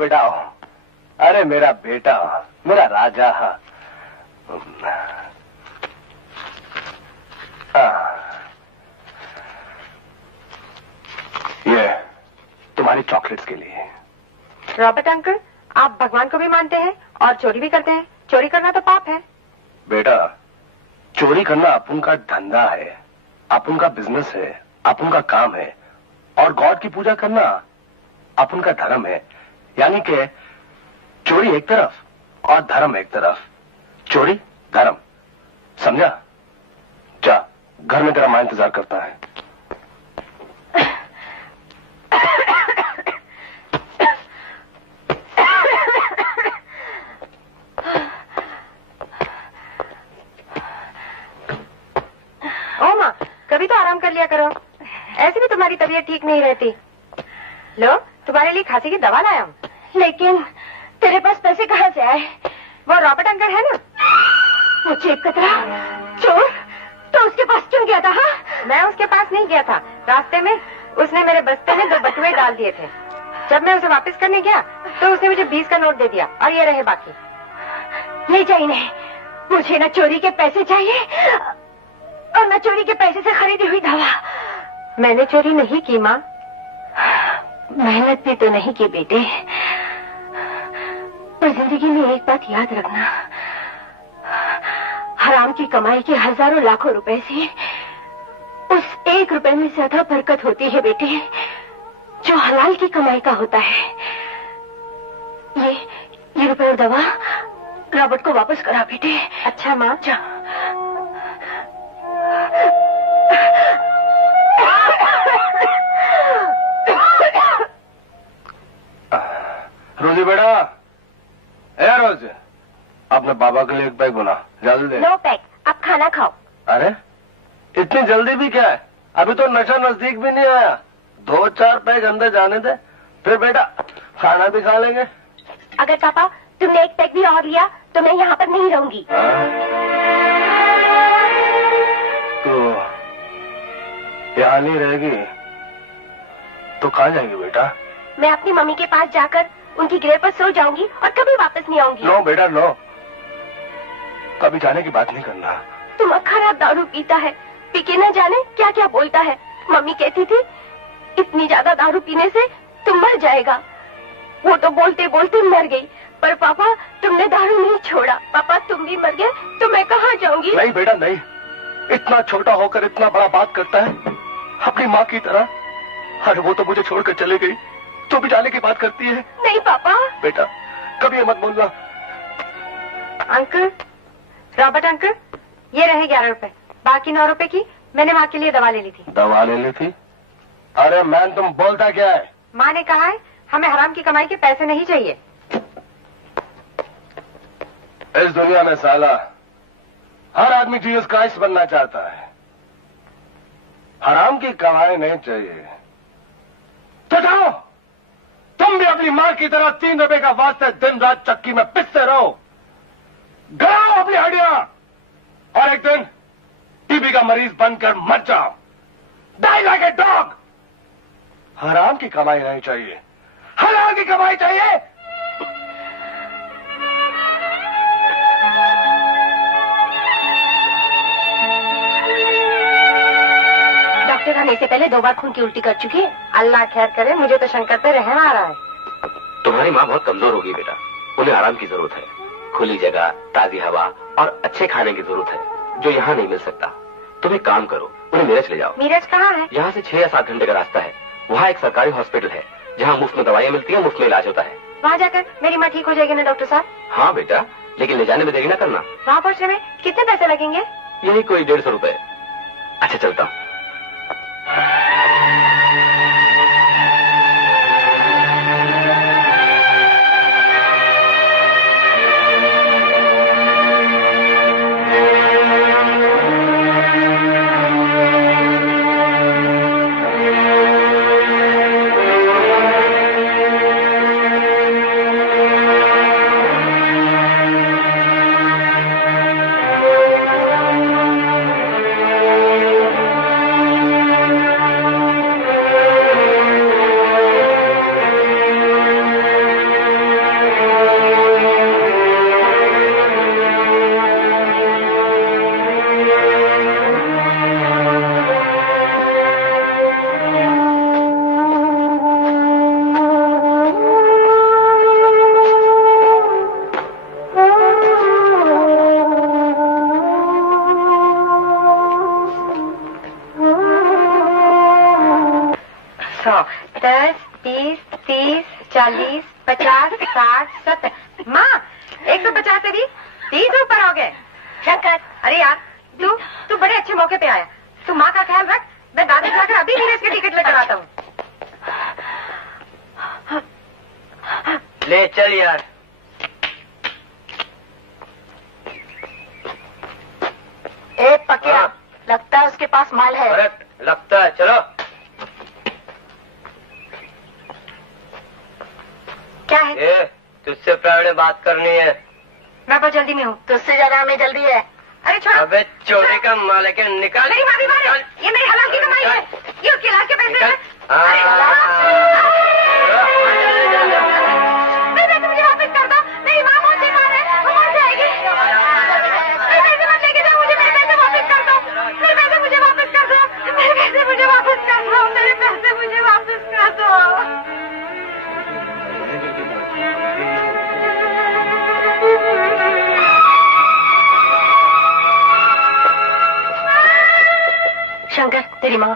बेटा आओ। अरे मेरा बेटा, मेरा राजा। ये तुम्हारी चॉकलेट्स के लिए। रॉबर्ट अंकल, आप भगवान को भी मानते हैं और चोरी भी करते हैं। चोरी करना तो पाप है। बेटा, चोरी करना अपन का धंधा है, अपन का बिजनेस है, अपन का काम है। और गॉड की पूजा करना अपन का धर्म है। यानी कि चोरी एक तरफ और धर्म एक तरफ। चोरी धर्म, समझा? जा, घर में तेरा मां इंतजार करता है। ओ माँ, कभी तो आराम कर लिया करो। ऐसे भी तुम्हारी तबीयत ठीक नहीं रहती। लो, तुम्हारे लिए खांसी की दवा लाया हूँ। लेकिन तेरे पास पैसे कहाँ से आए? वो रॉबर्ट अंकल है ना, वो जेब कतरा चोर, तो उसके पास क्यों गया था? हाँ, मैं उसके पास नहीं गया था। रास्ते में उसने मेरे बस्ते में 2 बटुए डाल दिए थे। जब मैं उसे वापस करने गया तो उसने मुझे 20 का नोट दे दिया और ये रहे बाकी। नहीं चाहिए, नहीं, मुझे ना चोरी के पैसे चाहिए और न चोरी के पैसे से खरीदी हुई दवा। मैंने चोरी नहीं की माँ। मेहनत भी तो नहीं की बेटे, पर जिंदगी में एक बात याद रखना, हराम की कमाई के हजारों लाखों रुपए से उस 1 रुपए में ज्यादा बरकत होती है बेटे, जो हलाल की कमाई का होता है। ये रुपए और दवा रॉबर्ट को वापस करा बेटे। अच्छा माँ। जा। रोजी बेटा, ए रोज, अपने बाबा के लिए एक पैक बना, जल्दी दे। नो पैक, अब खाना खाओ। अरे इतनी जल्दी भी क्या है? अभी तो नशा नजदीक भी नहीं आया। 2-4 पैक अंदर जाने दे, फिर बेटा खाना भी खा लेंगे। अगर पापा तुमने एक पैक भी और लिया तो मैं यहाँ पर नहीं रहूंगी। तो यहाँ नहीं रहेगी तो कहाँ जाएगी बेटा? मैं अपनी मम्मी के पास जाकर उनकी ग्रेव पर सो जाऊंगी और कभी वापस नहीं आऊंगी। नो बेटा नो, कभी जाने की बात नहीं करना। तुम खराब दारू पीता है, पी के न जाने क्या क्या बोलता है। मम्मी कहती थी इतनी ज्यादा दारू पीने से तुम मर जाएगा। वो तो बोलते बोलते मर गई, पर पापा तुमने दारू नहीं छोड़ा। पापा तुम भी मर गए तो मैं कहाँ जाऊंगी? नहीं बेटा नहीं, इतना छोटा होकर इतना बड़ा बात करता है अपनी माँ की तरह। अरे वो तो मुझे छोड़कर चले गई, तो भी जाने की बात करती है। नहीं पापा। बेटा कभी मत बोलना। अंकल, रॉबर्ट अंकल, ये रहे 11 रुपए। बाकी 9 रुपए की मैंने माँ के लिए दवा ले ली थी। दवा ले ली थी? अरे मैन तुम बोलता क्या है? माँ ने कहा है हमें हराम की कमाई के पैसे नहीं चाहिए। इस दुनिया में साला हर आदमी जीसस क्राइस्ट बनना चाहता है। हराम की कमाई नहीं चाहिए तो जाओ, तुम भी अपनी मां की तरह 3 रुपए का वास्ते दिन रात चक्की में पिसते रहो। गलाओ अपनी हड्डियां और एक दिन टीबी का मरीज बनकर मर जाओ। Die like a dog. हराम की कमाई नहीं चाहिए, हलाल की कमाई चाहिए। डॉक्टर आने से पहले 2 बार खून की उल्टी कर चुकी है। अल्लाह खैर करे, मुझे तो शंकर पे रहम आ रहा है। तुम्हारी माँ बहुत कमजोर होगी बेटा, उन्हें आराम की जरूरत है। खुली जगह, ताजी हवा और अच्छे खाने की जरूरत है, जो यहाँ नहीं मिल सकता। तुम एक काम करो, उन्हें मीरज ले जाओ। मीरज कहाँ है? यहाँ से 6 या 7 घंटे का रास्ता है। वहाँ एक सरकारी हॉस्पिटल है जहाँ मुफ्त में दवाइयाँ मिलती है, मुफ्त में इलाज होता है। वहाँ जाकर मेरी माँ ठीक हो जाएगी ना डॉक्टर साहब? हाँ बेटा, लेकिन ले जाने में देरी ना करना। वहाँ पहुँचने में कितने पैसे लगेंगे? यही कोई 150 रुपए। अच्छा चलता हूँ। 40, 50, 60, 70। माँ 150 से भी 30 ऊपर हो गए। शंकर, अरे यार तू बड़े अच्छे मौके पे आया। तू माँ का ख्याल रख, मैं दादी जाकर अभी नीरज की टिकट लेकर आता हूँ। ले चल यार। ए पकिया, लगता है उसके पास माल है। अरे लगता है, चलो। क्या है? ए, तुझसे प्राण बात करनी है। मैं बहुत जल्दी में हूँ। तुझसे ज्यादा हमें जल्दी है। अरे छोड़ो। अबे चोरी का माल है, निकाल। मेरी माँ बीमार है, ये मेरी हलाल की कमाई है, ये उसके इलाज के पैसे हैं। मेरे पैसे मुझे वापस कर दो। मेरी माँ बहुत बीमार है, वो मर जाएगी। मेरे पैसे मत लेके जाओ, मुझे मेरे पैसे वापस कर दो। मेरे पैसे मुझे वापस कर दो। मेरे पैसे मुझे वापस कर दो। मेरे पैसे मुझे वापस कर दो। शंकर, तेरी माँ।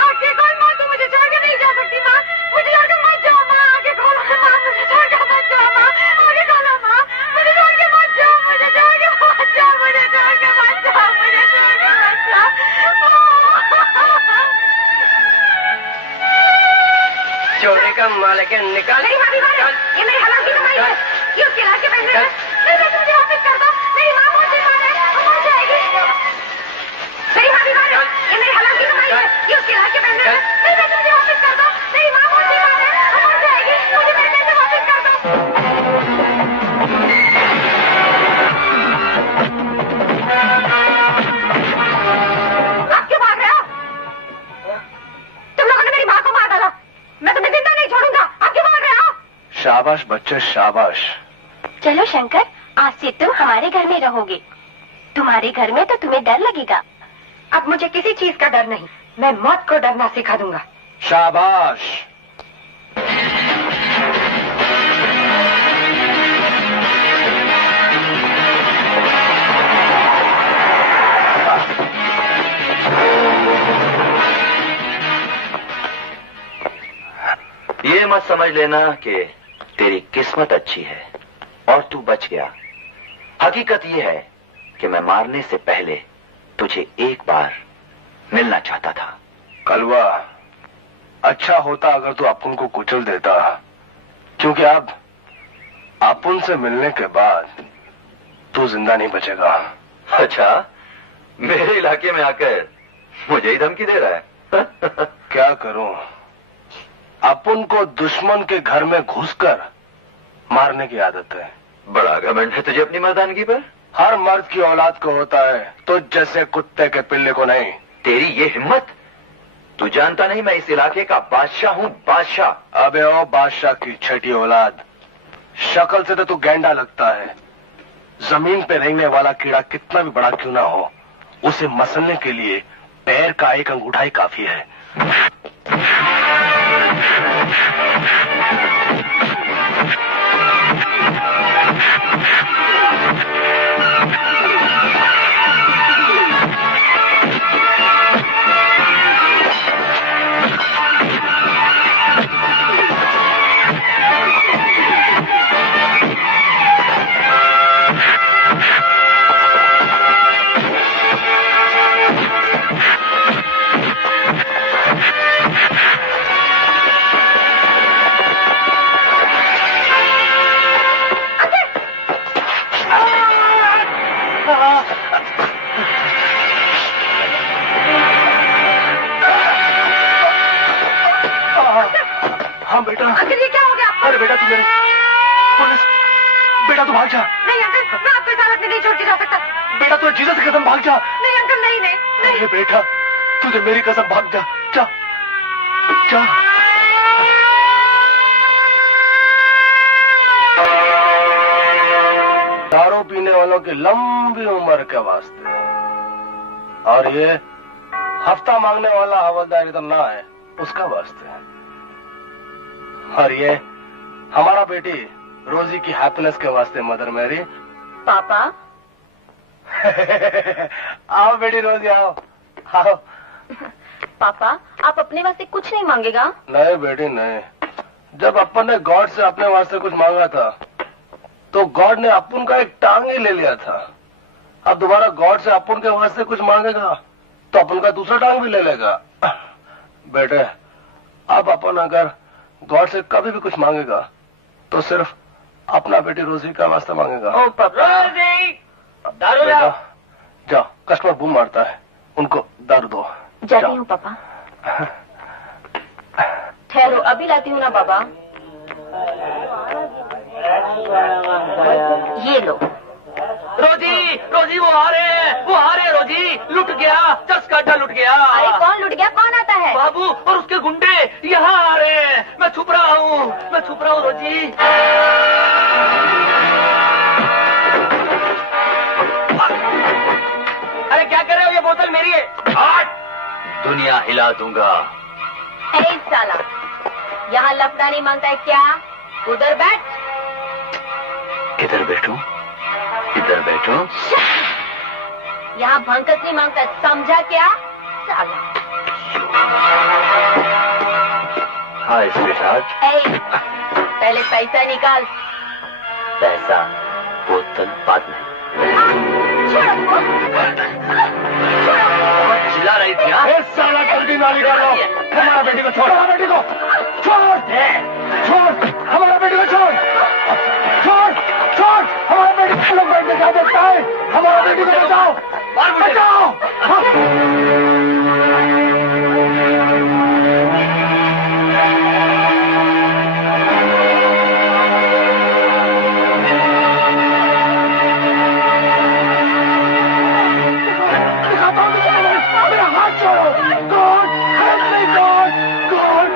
आगे खोल माँ, तू मुझे छोड़ के नहीं जा सकती माँ। मुझे छोड़ के मत जाओ माँ। आगे खोलो माँ, मुझे छोड़ के मत जाओ माँ। आगे खोलो माँ, मुझे छोड़ के मत जाओ। मुझे छोड़ के मत जाओ। मुझे छोड़ के मत जाओ। मुझे छोड़ के मत जाओ। चोरी का माल है, निकाल। मेरी माँ बीमार है, ये मेरी हलाल की कमाई है, ये उसके इलाज के पैसे हैं। मेरे पैसे मुझे वापस कर दो। मेरी माँ बहुत बीमार है, वो मर जाएगी। मेरी माँ बीमार है, ये मेरी हलाल की कमाई है, ये उसके इलाज के पैसे हैं। मेरे पैसे मुझे वापस कर दो। मेरी माँ बहुत बीमार है, वो मर जाएगी। मुझे मेरे पैसे वापस कर दो। आप क्यों भाग रहे हो? तुम लोगों ने मेरी माँ को मार डाला। मैं तुम्हें जिंदा नहीं छोड़ूंगा। आप क्यों भाग रहे हो? शाबाश बच्चे, शाबाश। चलो शंकर, आज से तुम हमारे घर में रहोगे। तुम्हारे घर में तो तुम्हें डर लगेगा। अब मुझे किसी चीज का डर नहीं। मैं मौत को डरना सिखा दूंगा। शाबाश। ये मत समझ लेना कि तेरी किस्मत अच्छी है और तू बच गया। हकीकत ये है कि मैं मारने से पहले तुझे एक बार मिलना चाहता था। कलवा, अच्छा होता अगर तू अपुन को कुचल देता, क्योंकि अब अपुन से मिलने के बाद तू जिंदा नहीं बचेगा। अच्छा, मेरे इलाके में आकर मुझे ही धमकी दे रहा है। क्या करूं, अपुन को दुश्मन के घर में घुसकर मारने की आदत है। बड़ा घमंड है तुझे अपनी मर्दानगी पर। हर मर्द की औलाद को होता है, तुझ जैसे कुत्ते के पिल्ले को नहीं। तेरी ये हिम्मत, तू जानता नहीं मैं इस इलाके का बादशाह हूँ, बादशाह। अबे ओ बादशाह की छठी औलाद, शक्ल से तो तू गैंडा लगता है। जमीन पे रेंगने वाला कीड़ा कितना भी बड़ा क्यों ना हो, उसे मसलने के लिए पैर का एक अंगूठा ही काफी है। हाँ बेटा। अंकल ये क्या हो गया? अरे बेटा तू मेरे पुलिस, बेटा तू भाग जा। नहीं अंकल, मैं आपको इस हालत में नहीं छोड़ के जा सकता। बेटा तू जीसस की कसम भाग जा। नहीं अंकल, नहीं नहीं नहीं। अरे बेटा तुझे मेरी कसम भाग जा, जा जा। दारू पीने वालों की लंबी उम्र के वास्ते, और ये हफ्ता मांगने वाला हवलदार इधर ना है उसका वास्ते, और ये हमारा बेटी रोजी की हैप्पीनेस के वास्ते। Mother Mary. पापा। आओ बेटी रोजी आओ आओ। पापा आप अपने वास्ते कुछ नहीं मांगेगा? नहीं बेटी नहीं, जब अपन ने गॉड से अपने वास्ते कुछ मांगा था तो गॉड ने अपन का एक टांग ही ले लिया था। अब दोबारा गॉड से अपन के वास्ते कुछ मांगेगा तो अपन का दूसरा टांग भी ले लेगा। बेटे अब अपन अगर गॉड से कभी भी कुछ मांगेगा तो सिर्फ अपना बेटी रोजी का वास्ता मांगेगा। ओ पापा दारू बेटा लाओ। जाओ, कस्टमर बूम मारता है, उनको दारू दो। जाती जाओ। हूँ पापा। ठहरो अभी लाती हूँ ना बाबा। ये लो। रोजी रोजी वो आ रहे रोजी, लुट गया, 10 काटा लुट गया। अरे कौन लुट गया? कौन आता है? बाबू और उसके गुंडे यहाँ आ रहे हैं। मैं छुप रहा हूँ रोजी। अरे क्या कर रहे हो, ये बोतल मेरी है। दुनिया हिला दूंगा। ए साला, यहाँ लफड़ा नहीं मांगता है क्या? उधर बैठ। किधर बैठूं? इधर बैठो। यहाँ भंकस नहीं मांगता, समझा क्या? साला। हाय स्वीटहार्ट। ए, पहले पैसा निकाल। पैसा बोतल बाद में। चिल्ला रही थी हाँ? साला जल्दी ना निकालो, हमारा बेटी को छोड़, हमारा बेटी को छोड़, छोड़, हमारा बेटी को छोड़, छोड़, छोड़, हमारा बेटी को लोग बैठने क्या देखता है? हमारा बेटी को बचाओ, बचाओ। मेरा हाथ छोड़ो, God help me, God, God,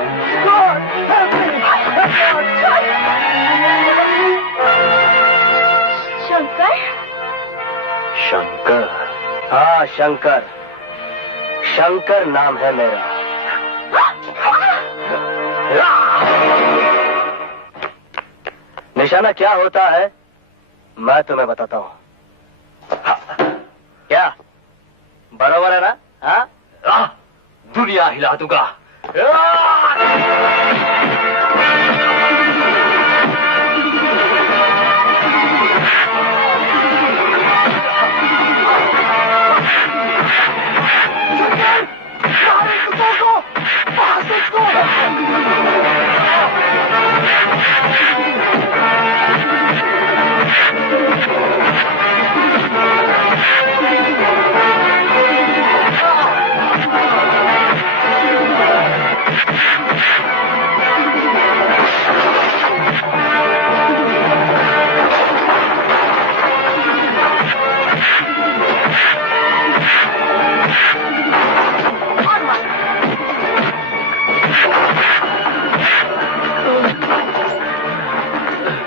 God help me. Shankar? Shankar? हाँ शंकर, शंकर नाम है मेरा। निशाना क्या होता है मैं तुम्हें बताता हूँ। क्या बरोबर है ना? हाँ दुनिया हिला दूंगा।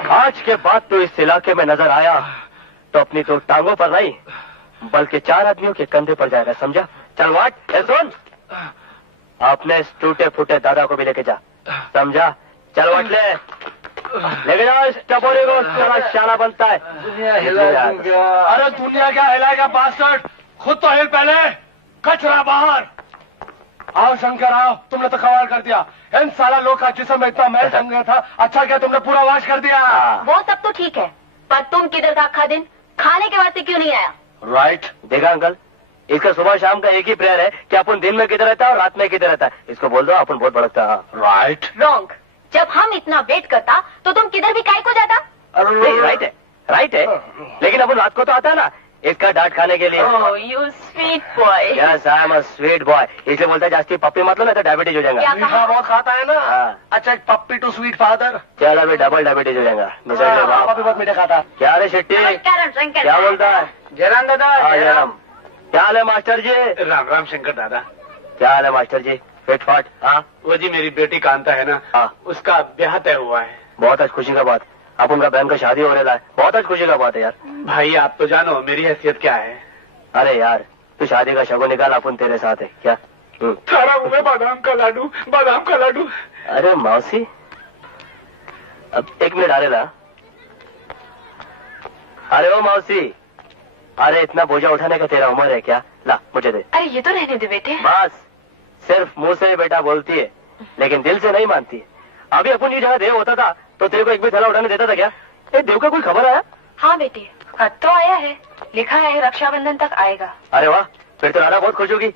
आज के बाद तो इस इलाके में नजर आया तो अपनी तो टांगों पर नहीं बल्कि 4 आदमियों के कंधे पर जाएगा, समझा? चल वाट सुन, अपने इस टूटे फूटे दादा को भी लेके जा, समझा? चल वाट लेके जाओ इस टपोरी को, सारा शाला बनता है। दुनिया हिला दूंगा। अरे दुनिया क्या हिलाएगा बास्टर्ड, खुद तो हिल पहले, कचरा बाहर। आओ शंकर आओ, तुमने तो कमाल कर दिया। इन साला लोग का जिस्म में इतना मैल जम गया था, अच्छा क्या तुमने पूरा वाश कर दिया। वो सब तो ठीक है, पर तुम किधर था आखा दिन? खाने के वास्ते क्यों नहीं आया? राइट। देखा अंकल, इसका सुबह शाम का एक ही प्रेयर है कि अपन दिन में किधर रहता है और रात में किधर रहता है। इसको बोल दो अपन बहुत भड़कता है। राइट। रॉन्ग। जब हम इतना वेट करता तो तुम किधर भी काहे को जाता? नहीं राइट है, राइट है, लेकिन अपन रात को तो आता है ना इसका डांट खाने के लिए। You sweet boy. Yes I am a sweet boy, इसलिए बोलता है जास्ती पप्पी मत लो नहीं तो डायबिटीज हो जाएगा। क्या मीठा बहुत खाता है ना। हाँ। अच्छा एक पप्पी टू स्वीट फादर। चल अभी डबल डायबिटीज हो जाएगा। पापा भी बहुत मीठा खाता। क्या रे शेट्टी, नमस्कार शंकर। क्या बोलता है? जयराम दादा। हाँ, जयराम। क्या हाल है मास्टर जी? राम राम शंकर दादा। क्या हाल है मास्टर जी? फिट फाट? हाँ वो जी मेरी बेटी कांता है ना, हाँ। उसका ब्याह तय हुआ है। बहुत आज खुशी का बात, अब उनका बहन का शादी हो रहा है, बहुत आज खुशी का बात है यार। भाई आप तो जानो मेरी हैसियत क्या है। अरे यार तू शादी का शगुन निकाल, अपन तेरे साथ है क्या? थारा हुए बादाम का लाडू, बादाम का लाडू। अरे मौसी अब 1 मिनट आ रहा। अरे ओ मौसी, अरे इतना बोझा उठाने का तेरा उम्र है क्या? ला मुझे दे। अरे ये तो रहने दे बेटे। बस सिर्फ मुंह से बेटा बोलती है लेकिन दिल से नहीं मानती है। अभी अपन ये जगह देव होता था तो तेरे को एक भी थैला उठाने देता था क्या? ए देव का कोई खबर आया? हाँ बेटे, खत तो आया है, लिखा है रक्षाबंधन तक आएगा। अरे वाह, फिर तो राधा बहुत खुश होगी।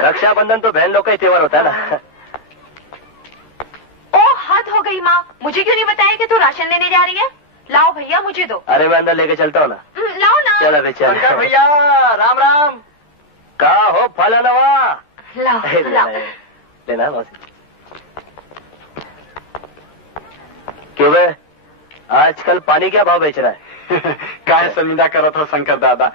रक्षाबंधन तो बहन लोग का ही त्योहार होता है ना। ओ हद हो गई माँ, मुझे क्यों नहीं बताया कि तू राशन लेने जा रही है? लाओ भैया मुझे दो। अरे मैं अंदर लेके चलता हूँ ना। लाओ ना। चलो बेचारा। भैया राम राम। का हो फला नवा? लाओ लाओ। लेना मौसी। क्यों बे, आजकल पानी क्या भाव बेच रहा है? काय शर्मिंदा करो तो शंकर दादा,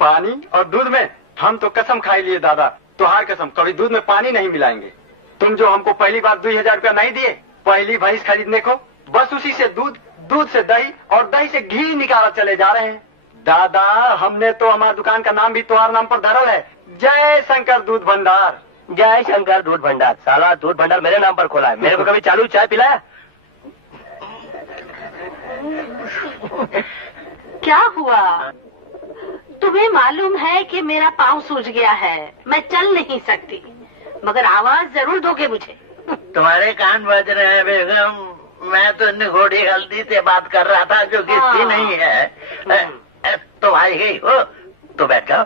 पानी और दूध में हम तो कसम खाई लिए दादा, तुहार कसम कभी दूध में पानी नहीं मिलाएंगे। तुम जो हमको पहली बार 2000 रुपया नहीं दिए पहली भैंस खरीदने को, बस उसी से दूध, दूध से दही और दही से घी निकाल चले जा रहे हैं। दादा हमने तो हमारी दुकान का नाम भी तुम्हारे नाम पर धरल है, जय शंकर दूध भंडार। जय शंकर दूध भंडार। साला दूध भंडार मेरे नाम पर खोला है, मेरे को कभी चालू चाय पिलाया? क्या हुआ? तुम्हें मालूम है कि मेरा पाँव सूज गया है, मैं चल नहीं सकती, मगर आवाज जरूर दोगे मुझे। तुम्हारे कान बज रहे हैं बेगम, मैं तो निगोड़ी हल्दी से बात कर रहा था जो गिरती नहीं है। तो आई गई हो तो बैठ जाओ,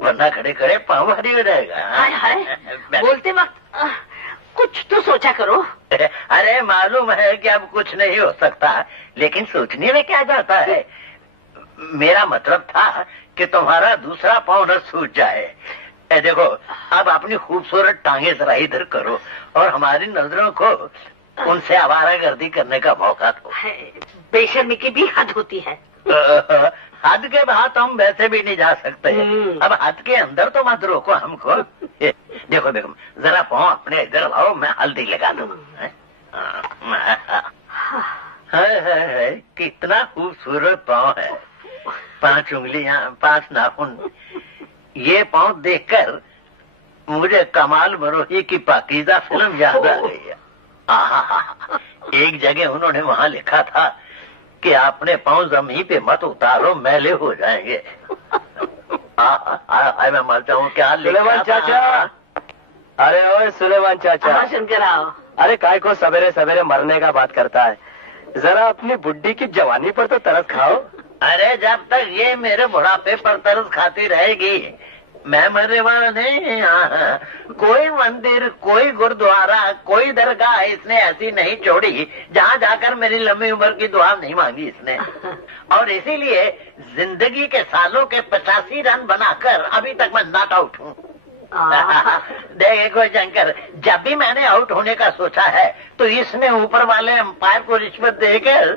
वरना खड़े खड़े पाँव भारी हो जाएगा। हाय हाय, बोलते वक्त कुछ तो सोचा करो। अरे मालूम है कि अब कुछ नहीं हो सकता, लेकिन सोचने में क्या जाता है। मेरा मतलब था कि तुम्हारा दूसरा पाँव न सूझ जाए। देखो अब अपनी खूबसूरत टांगे जरा इधर करो और हमारी नजरों को उनसे आवारागर्दी करने का मौका दो। बेशर्मी की भी हद होती है। हद के बाहर हम वैसे भी नहीं जा सकते, अब हद के अंदर तो मत रोको हमको। देखो देखो जरा पाँव अपने इधर लाओ, मैं हल्दी लगा दूं। है कितना खूबसूरत पाँव है, 5 उंगलियां, 5 नाखून। ये पाँव देखकर मुझे कमाल मरोही की पाकीज़ा फिल्म याद आ गई है। एक जगह उन्होंने वहाँ लिखा था कि आपने पाँव जमीन पे मत उतारो, मैले हो जाएंगे। मैं मर जाऊँ क्या? सुलेमान चाचा, अरे ओए सुलेमान चाचा। शंकर आओ। अरे काय को सवेरे सवेरे मरने का बात करता है, जरा अपनी बुड्ढी की जवानी पर तो तरस खाओ। अरे जब तक ये मेरे बुढ़ापे पर तरस खाती रहेगी मैं मरने वाला नहीं। कोई मंदिर, कोई गुरुद्वारा, कोई दरगाह इसने ऐसी नहीं छोड़ी जहाँ जाकर मेरी लंबी उम्र की दुआ नहीं मांगी इसने। और इसीलिए जिंदगी के सालों के 85 रन बनाकर अभी तक मैं नॉट आउट हूँ। देखो शंकर, जब भी मैंने आउट होने का सोचा है तो इसने ऊपर वाले अंपायर को रिश्वत देकर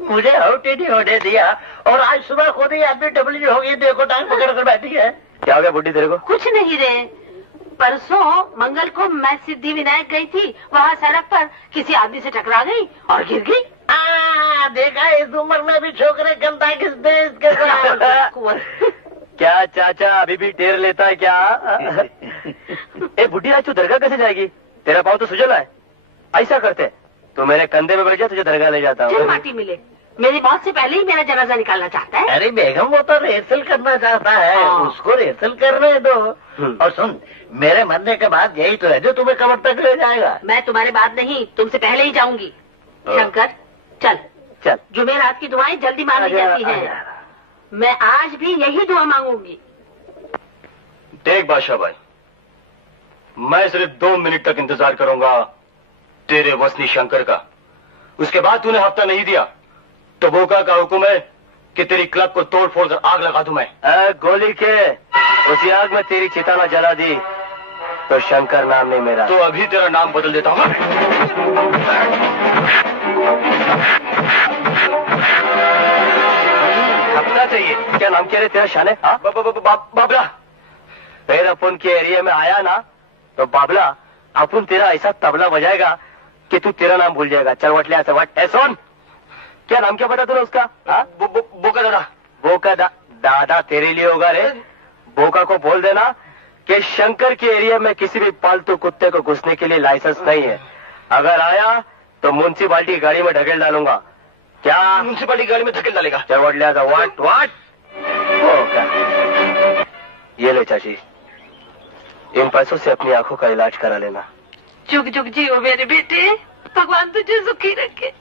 मुझे आउट ही नहीं होने दिया। और आज सुबह खुद ही LBW हो गई, देखो टाइम पकड़ कर बैठी है। क्या हो गया बुड्ढी तेरे को? कुछ नहीं रे, परसों मंगल को मैं सिद्धि विनायक गई थी, वहाँ सड़क पर किसी आदमी से टकरा गई और गिर गई। देखा इस उम्र में भी छोकरे गंदा किस देश के साथ। क्या चाचा अभी भी टेर लेता है क्या? ए बुड्ढी, आज तू दरगाह कैसे जाएगी? तेरा पाँव तो सुजला है। ऐसा करते तो मेरे कंधे में बैठ जा, तुझे दरगाह ले जाता हूँ। माटी मिले, मेरी मौत से पहले ही मेरा जनाजा निकालना चाहता है। अरे बेगम वो तो रेसल करना चाहता है, उसको रेसल करने दो। और सुन, मेरे मरने के बाद यही तो है जो तुम्हें कब्र तक ले जाएगा। मैं तुम्हारे बाद नहीं, तुमसे पहले ही जाऊंगी। शंकर चल चल, जुमेरात की दुआएं जल्दी मांगी जाती हैं। मैं आज भी यही दुआ मांगूंगी। देख बादशाह भाई, मैं सिर्फ 2 मिनट तक इंतजार करूंगा तेरे वसनी शंकर का। उसके बाद तूने हफ्ता नहीं दिया तो बोका का हुक्म है कि तेरी क्लब को तोड़ फोड़ कर आग लगा दूं मैं। गोली के उसी आग में तेरी चिता न जला दी तो शंकर नाम नहीं मेरा। तो अभी तेरा नाम बदल देता हूँ। हफ्ता चाहिए? क्या नाम क्या रे तेरा शाने? हाँ बाबला। फिर अपन के एरिया में आया ना तो बाबला अपन तेरा ऐसा तबला बजाएगा कि तू तेरा नाम भूल जाएगा। चल वट ले ऐसे वट। ए सुन, क्या नाम क्या बता तूने उसका? बोका दादा। बोका दादा तेरे लिए होगा रे। बोका को बोल देना कि शंकर के एरिया में किसी भी पालतू कुत्ते को घुसने के लिए लाइसेंस नहीं है। अगर आया तो म्युनिसिपालिटी गाड़ी में ढकेल डालूंगा। क्या? म्युनिसिपालिटी गाड़ी में धकेल डालेगा? चल वट ले ऐसा वट वट। बोका, ये ले चाची, इन पैसों से अपनी आंखों का इलाज करा लेना। जुग जुग जियो मेरे बेटे, भगवान तुझे सुखी रखे।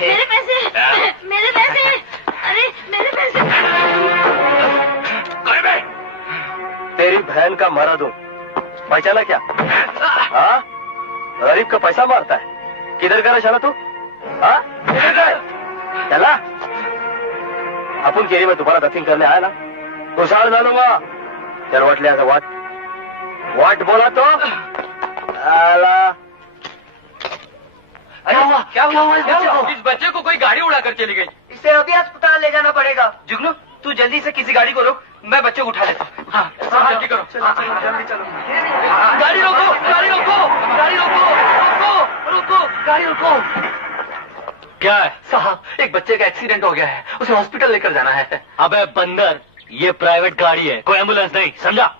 मेरे पैसे, मेरे पैसे, अरे मेरे पैसे। तेरी बहन का मर्द हूँ, पहचाना क्या? हाँ, गरीब का पैसा मारता है। किधर कर चला तू? हाँ, चला। अपन केरी में दोबारा दफिंग करने आया ना, उछाल डालूंगा। चल वाट ले, वाट बोला तो आला। क्या हुआ? इस बच्चे को कोई गाड़ी उड़ाकर चली गई। इसे अभी अस्पताल ले जाना पड़ेगा। जुगनू, तू जल्दी से किसी गाड़ी को रोक, मैं बच्चे को उठा लेता हूँ। हाँ, जल्दी करो। जल्दी चलो। गाड़ी रोको, गाड़ी रोको, गाड़ी रोको, रोको, रोको, गाड़ी रोको। क्या है साहब, एक बच्चे का एक्सीडेंट हो गया है, उसे हॉस्पिटल लेकर जाना है। अबे बंदर, ये प्राइवेट गाड़ी है, कोई एम्बुलेंस नहीं, समझा?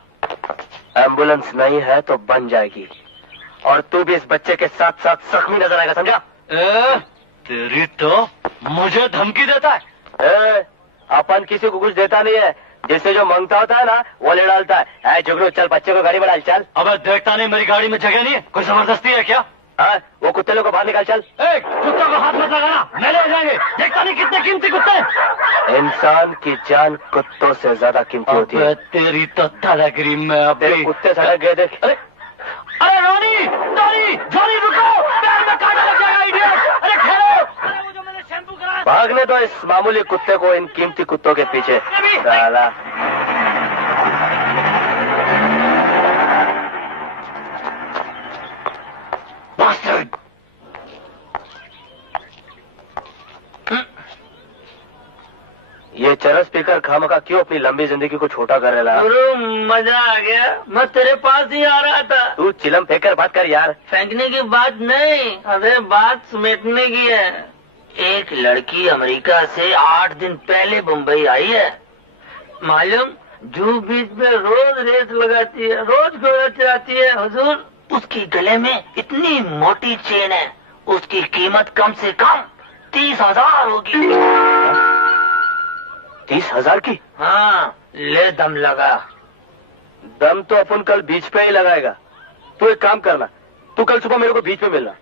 एम्बुलेंस नहीं है तो बन जाएगी, और तू भी इस बच्चे के साथ साथ जख्मी नजर आएगा, समझा? तेरी तो मुझे धमकी देता है। अपन किसी को कुछ देता नहीं है, जिससे जो मांगता होता है ना वो ले डालता है। जुगनू, चल बच्चे को गाड़ी में डाल। चल। अबे देखता नहीं मेरी गाड़ी में जगह नहीं है, कोई जबरदस्ती है क्या? हाँ, वो कुत्ते लोग को बाहर निकाल। चल। कुत्ते को हाथ मत लगाना, मैं ले जाएंगे। देखता नहीं कितने कीमती कुत्ते। इंसान की जान कुत्तों से ज्यादा कीमती होती है। तेरी तो तलगरी में तेरे कुत्ते सड़क गए देख। अरे रोनी, जॉनी रुको, पैर में कांटा लग जाएगा इडियट। अरे ठहरो, अरे वो जो मैंने शैम्पू कराया। भागने दो इस मामूली कुत्ते को इन कीमती कुत्तों के पीछे। साला। ये चरस पीकर खामखा क्यों अपनी लंबी जिंदगी को छोटा कर रहा? मजा आ गया, मैं तेरे पास ही आ रहा था। तू चिलम फेंकर बात कर यार। फेंकने की बात नहीं, अरे बात समेटने की है। एक लड़की अमेरिका से 8 दिन पहले मुंबई आई है, मालूम? जू बीच में रोज रेस लगाती है, रोज घोड़ा चलाती है। हुजूर, उसकी गले में इतनी मोटी चेन है, उसकी कीमत कम से कम 30,000 होगी। 30,000 की? हाँ, ले दम लगा। दम तो अपन कल बीच पे ही लगाएगा। तू एक काम करना, तू कल सुबह मेरे को बीच में मिलना,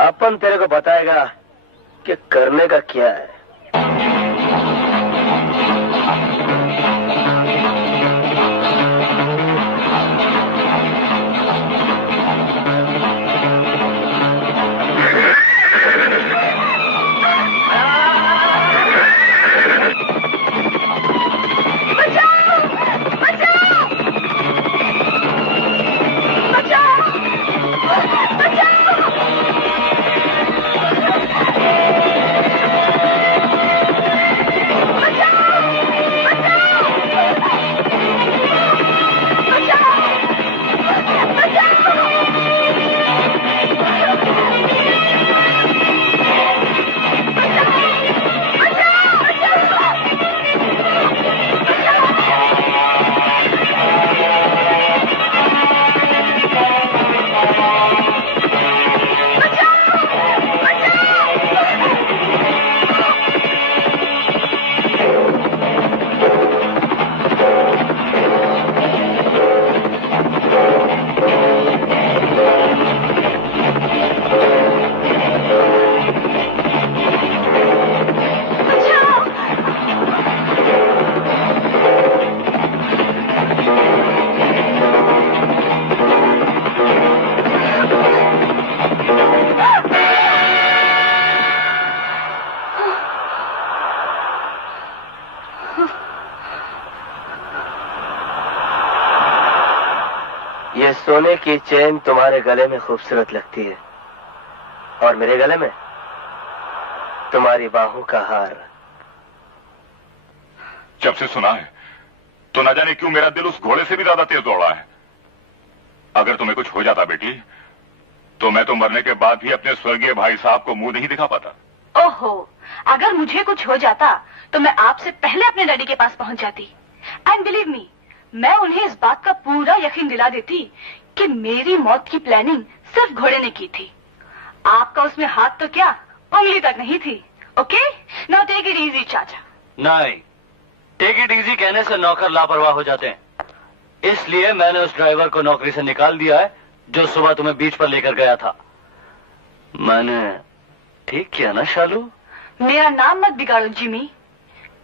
अपन तेरे को बताएगा कि करने का क्या है। ये सोने की चेन तुम्हारे गले में खूबसूरत लगती है, और मेरे गले में तुम्हारी बाहों का हार। जब से सुना है तो न जाने क्यों मेरा दिल उस घोड़े से भी ज्यादा तेज दौड़ा है। अगर तुम्हें कुछ हो जाता बेटी, तो मैं तो मरने के बाद भी अपने स्वर्गीय भाई साहब को मुंह नहीं दिखा पाता। ओहो, अगर मुझे कुछ हो जाता तो मैं आपसे पहले अपने डैडी के पास पहुंच जाती। एंड बिलीव मी, मैं उन्हें इस बात का पूरा यकीन दिला देती कि मेरी मौत की प्लानिंग सिर्फ घोड़े ने की थी। आपका उसमें हाथ तो क्या, उंगली तक नहीं थी। Okay, now take it easy चाचा। नहीं, टेक इट इजी कहने से नौकर लापरवाह हो जाते हैं। इसलिए मैंने उस ड्राइवर को नौकरी से निकाल दिया है जो सुबह तुम्हें बीच पर लेकर गया था। मैंने ठीक किया ना शालू? मेरा नाम मत बिगाड़ो जिमी,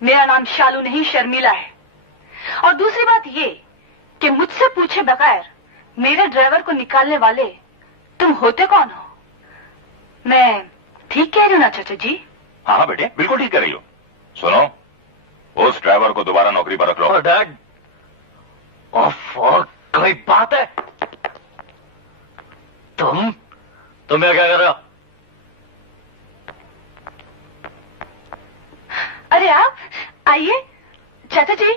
मेरा नाम शालू नहीं शर्मिला है। और दूसरी बात ये कि मुझसे पूछे बगैर मेरे ड्राइवर को निकालने वाले तुम होते कौन हो? मैं ठीक कह रही हूँ ना चाचा जी? हाँ बेटे, बिल्कुल ठीक कह रही हो। सुनो, उस ड्राइवर को दोबारा नौकरी पर रख लो। डैड, कोई बात है? तुम क्या कर रहे हो? अरे आप आइए। चाचा जी,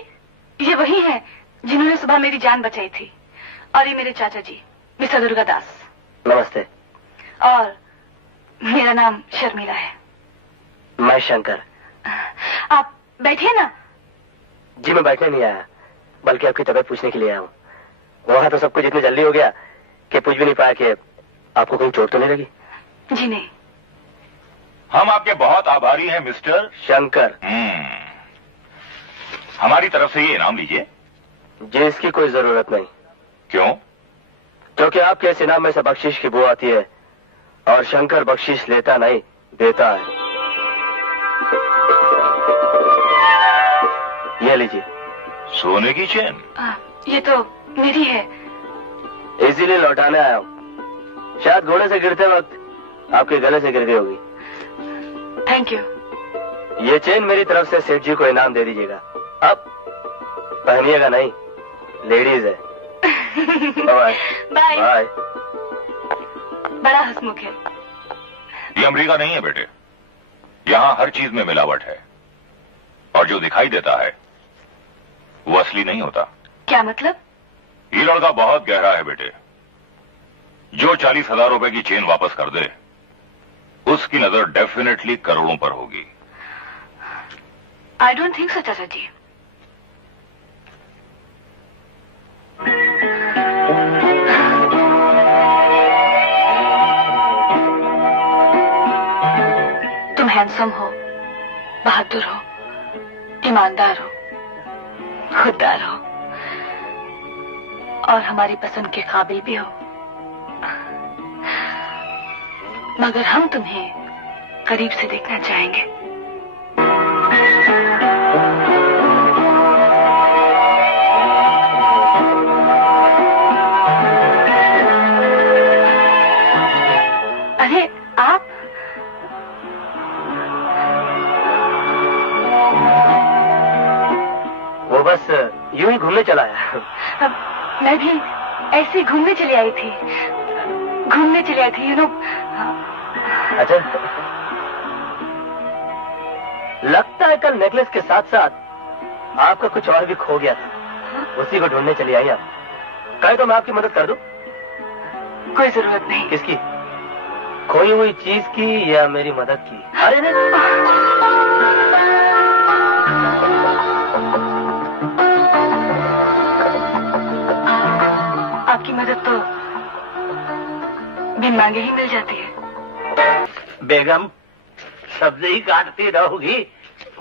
ये वही हैं जिन्होंने सुबह मेरी जान बचाई थी। और ये मेरे चाचा जी मिस्टर दुर्गादास। नमस्ते। और मेरा नाम शर्मिला है। मैं शंकर। आप बैठिए ना। जी मैं बैठने नहीं आया, बल्कि आपकी तबीयत पूछने के लिए आया हूँ। वहां तो सब कुछ इतनी जल्दी हो गया कि पूछ भी नहीं पाया कि आपको कहीं चोट तो नहीं लगी? जी नहीं। हम आपके बहुत आभारी हैं मिस्टर शंकर। हमारी तरफ से ये इनाम लीजिए। जी इसकी कोई जरूरत नहीं। क्यों? क्योंकि आपके इस इनाम में से बख्शीश की बू आती है और शंकर बख्शीश लेता नहीं, देता है। ये लीजिए। सोने की चेन? ये तो मेरी है। इसीलिए लौटाने आया हूँ। शायद घोड़े से गिरते वक्त आपके गले से गिर गई होगी। Thank you. ये चेन मेरी तरफ से सेठ जी को इनाम दे दीजिएगा। अब पहनिएगा नहीं, लेडीज है। Bye bye. बड़ा हंसमुख है। ये अमेरिका नहीं है बेटे, यहाँ हर चीज में मिलावट है और जो दिखाई देता है वो असली नहीं होता। क्या मतलब? ये लड़का बहुत गहरा है बेटे। जो 40,000 रुपए की चेन वापस कर दे उसकी नजर डेफिनेटली करोड़ों पर होगी। आई डोंट थिंक सो चाचा जी। तुम हैंडसम हो, बहादुर हो, ईमानदार हो, खुददार हो और हमारी पसंद के काबिल भी हो। मगर हम तुम्हें करीब से देखना चाहेंगे। अरे आप वो बस यूं ही घूमने चला आया। मैं भी ऐसे ही घूमने चली आई थी, यू नो। अच्छा, लगता है कल नेकलेस के साथ साथ आपका कुछ और भी खो गया था, उसी को ढूंढने चली आई आप। कहे तो मैं आपकी मदद कर दूं? कोई जरूरत नहीं। किसकी? खोई हुई चीज की या मेरी मदद की? अरे नहीं। आपकी मदद तो बिन मांगे ही मिल जाती है। बेगम, सब्जी काटती रहोगी?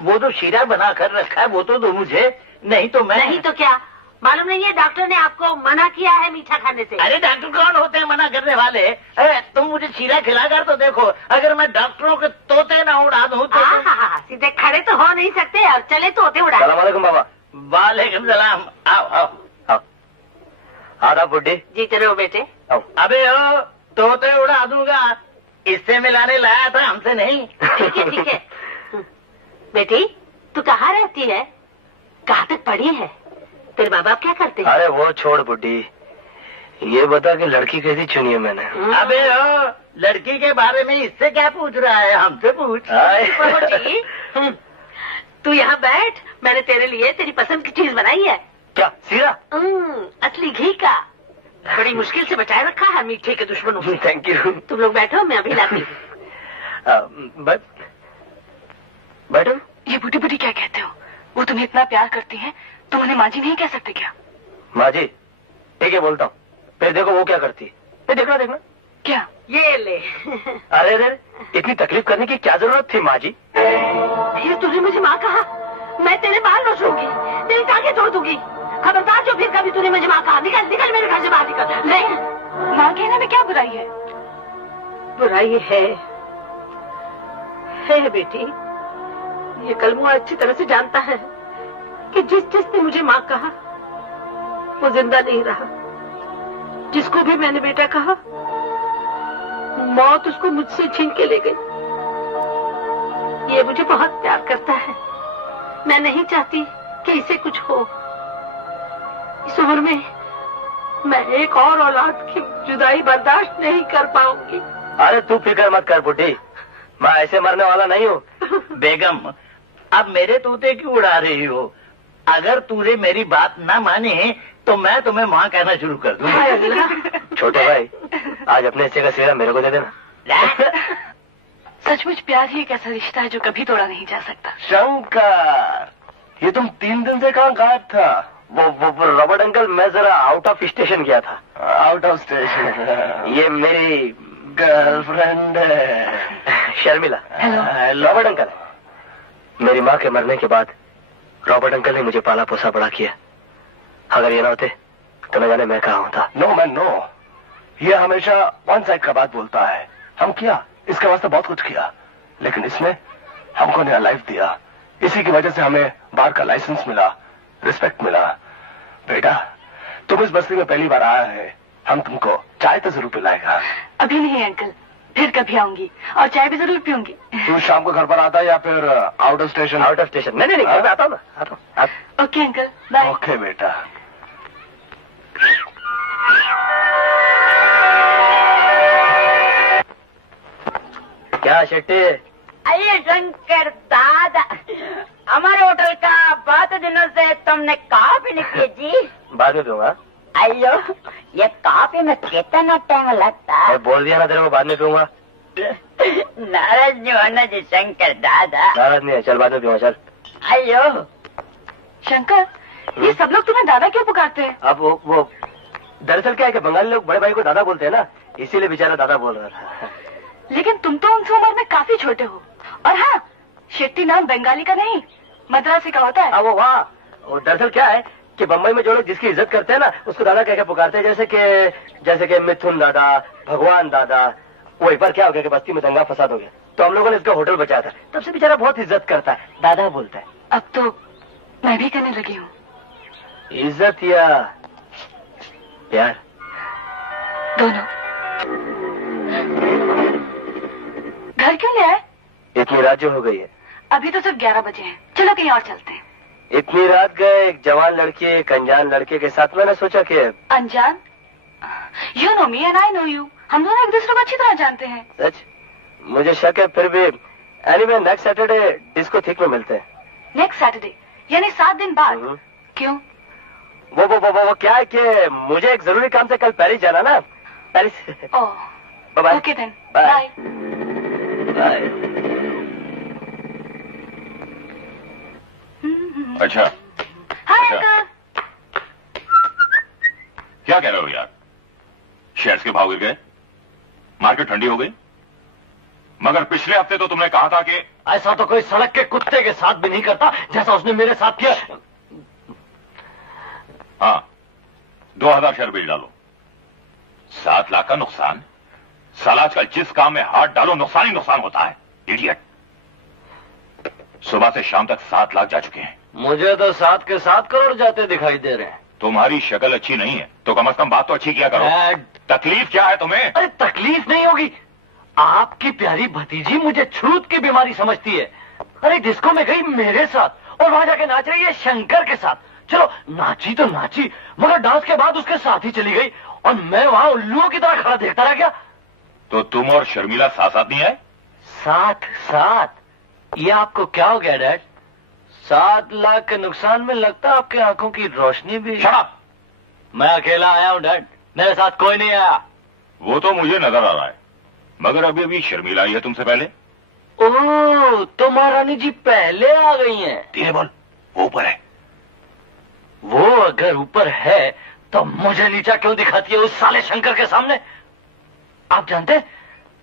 वो तो शीरा बना कर रखा है, वो तो दो मुझे, नहीं तो मैं। नहीं तो क्या? मालूम नहीं है डॉक्टर ने आपको मना किया है मीठा खाने से? अरे डॉक्टर कौन होते हैं मना करने वाले? तुम मुझे शीरा खिलाकर तो देखो, अगर मैं डॉक्टरों के तोते ना उड़ा दूं तो सीधे खड़े तो हो नहीं सकते और चले तोते उड़ा। सलाम वालेकुम बाबा। वालेकुम सलाम। आओ आओ आओ। आधा बुड्ढी। जीते रहो बेटे। अबे ओ, तोते उड़ा दूंगा, इससे मिलाने लाया था, हमसे नहीं। ठीक है ठीक है। बेटी तू कहाँ रहती है? कहाँ तक पढ़ी है? तेरे माँ बाप क्या करते हैं? अरे वो छोड़ बुड्ढी, ये बता कि लड़की कैसी चुनी है मैंने? अबे ओ, लड़की के बारे में इससे क्या पूछ रहा है, हमसे पूछ। जी तू यहाँ बैठ, मैंने तेरे लिए तेरी पसंद की चीज बनाई है। क्या? सीरा? असली घी का, बड़ी मुश्किल से बचाए रखा है मीठे के दुश्मनों से। Thank you. तुम लोग बैठो, मैं अभी लाती हूँ। बैठो। ये बूढ़ी बूढ़ी क्या कहते हो? वो तुम्हें इतना प्यार करती हैं, तुम उन्हें माँ जी नहीं कह सकते क्या? माँ जी ठीक है बोलता हूँ, फिर देखो वो क्या करती है। फिर देखना देखना। क्या? ये ले। अरे अरे इतनी तकलीफ करने की क्या जरूरत थी माँ जी? फिर तूने मुझे माँ कहा, मैं तेरे बाल नोचूंगी, तेरी टांगे तोड़ दूंगी। खबरदार जो फिर कभी तूने मुझे माँ कहा। निकल निकल मेरे घर से बाहर निकल। नहीं, माँ कहने में क्या बुराई है? बुराई है बेटी। ये कलमुआ अच्छी तरह से जानता है कि जिसने मुझे माँ कहा वो जिंदा नहीं रहा। जिसको भी मैंने बेटा कहा मौत उसको मुझसे छीन के ले गई। ये मुझे बहुत प्यार करता है। मैं नहीं चाहती कि इसे कुछ हो। इस उम्र में मैं एक और औलाद की जुदाई बर्दाश्त नहीं कर पाऊंगी। अरे तू फिक्र मत कर बुढ़ी, मैं ऐसे मरने वाला नहीं हूँ। बेगम अब मेरे तोते क्यों उड़ा रही हो? अगर तूने मेरी बात ना माने तो मैं तुम्हें माँ कहना शुरू कर दूंगा। छोटे भाई आज अपने हिस्से का सेरा मेरे को दे देना। सचमुच प्यार ही एक ऐसा रिश्ता है जो कभी तोड़ा नहीं जा सकता। शंकर, ये तुम 3 दिन से कहाँ गायब था? वो रॉबर्ट अंकल, मैं जरा आउट ऑफ स्टेशन गया था। Out of station? ये मेरी गर्लफ्रेंड है शर्मिला। रॉबर्ट अंकल, मेरी माँ के मरने के बाद रॉबर्ट अंकल ने मुझे पाला पोसा बड़ा किया। अगर ये ना होते तो न जाने मैं कहाँ होता। नो मैन नो, ये हमेशा वन साइड का बात बोलता है। हम किया, इसके वास्ते बहुत कुछ किया, लेकिन इसने हमको नया लाइफ दिया। इसी की वजह से हमें बार का लाइसेंस मिला, रिस्पेक्ट मिला। बेटा तुम इस बस्ती में पहली बार आया है, हम तुमको चाय तो जरूर पिलाएगा। अभी नहीं अंकल, फिर कभी आऊंगी और चाय भी जरूर पीऊंगी। तू शाम को घर पर आता या फिर out of station? Out of station. नहीं घर पे आता हूँ ना, आता हूँ। Okay uncle, bye. ओके बेटा। क्या शेट्टी? अरे शंकर दादा, हमारे होटल का बहुत दिनों से तुमने कॉफी नहीं पी जी। बाद में पीऊंगा। अयो ये कॉफी में कितना टाइम लगता है? मैं बोल दिया ना तेरे को बाद में पीऊंगा। नाराज नहीं होना जी शंकर दादा। नाराज नहीं है, चल बाद में पीऊंगा चल। अयो शंकर, ये सब लोग तुम्हें दादा क्यों पुकारते हैं? अब वो दरअसल क्या है कि बंगाली लोग बड़े भाई को दादा बोलते हैं ना, इसीलिए बेचारा दादा बोल रहा था। लेकिन तुम तो उनसे उम्र में काफी छोटे हो। और हाँ, शेट्टी नाम बंगाली का नहीं, मद्रासी का होता है। वो वाह, वो दरअसल क्या है कि बम्बई में जो लोग जिसकी इज्जत करते हैं ना उसको दादा कह के पुकारते हैं। जैसे कि मिथुन दादा, भगवान दादा। वो एक बार क्या हो गया कि बस्ती में दंगा फसाद हो गया, तो हम लोगों ने इसका होटल बचाया था। तब से बेचारा बहुत इज्जत करता है, दादा बोलता है। अब तो मैं भी करने लगी हूँ। इज्जत या प्यार? दोनों। घर क्यों ले आए? इतनी रात जो हो गई है। अभी तो सिर्फ 11 बजे हैं, चलो कहीं और चलते हैं। इतनी रात गए एक जवान लड़की एक अनजान लड़के के साथ, मैंने सोचा कि अनजान? You know me and I know you, हम दोनों एक दूसरे को अच्छी तरह जानते हैं। सच? मुझे शक है, फिर भी anyway next Saturday disco thick में मिलते हैं। नेक्स्ट सैटरडे यानी 7 दिन बाद? क्यों? वो क्या है कि मुझे एक जरूरी काम से कल पेरिस जाना ना, Paris. Oh bye. Okay then, bye. अच्छा हाय अंकल। क्या कह रहे हो यार? शेयर्स के भाव गिर गए, मार्केट ठंडी हो गई। मगर पिछले हफ्ते तो तुमने कहा था कि ऐसा तो कोई सड़क के कुत्ते के साथ भी नहीं करता जैसा उसने मेरे साथ किया। हाँ 2000 शेयर बेच डालो, 7 लाख का नुकसान। साला आजकल जिस काम में हाथ डालो नुकसान ही नुकसान होता है, इडियट। सुबह से शाम तक 7 लाख जा चुके हैं। मुझे तो 7 के 7 करोड़ जाते दिखाई दे रहे हैं। तुम्हारी शक्ल अच्छी नहीं है तो कम से कम बात तो अच्छी किया करो। तकलीफ क्या है तुम्हें? अरे तकलीफ नहीं होगी, आपकी प्यारी भतीजी मुझे छूत की बीमारी समझती है। अरे डिस्को में गई मेरे साथ और वहां जाके नाच रही है शंकर के साथ। चलो नाची तो नाची, मगर डांस के बाद उसके साथ ही चली गई और मैं वहां उल्लुओं की तरह खड़ा देखता रह गया। तो तुम और शर्मिला साथ साथ नहीं आए? साथ? ये आपको क्या हो गया डैड? 7 लाख के नुकसान में लगता आपके आंखों की रोशनी भी। Shut up! मैं अकेला आया हूँ डैड, मेरे साथ कोई नहीं आया। वो तो मुझे नजर आ रहा है, मगर अभी अभी शर्मिला आई है तुमसे पहले। ओह तो महारानी जी पहले आ गई हैं। धीरे बोल, वो ऊपर है। वो अगर ऊपर है तो मुझे नीचा क्यों दिखाती है उस साले शंकर के सामने? आप जानते हैं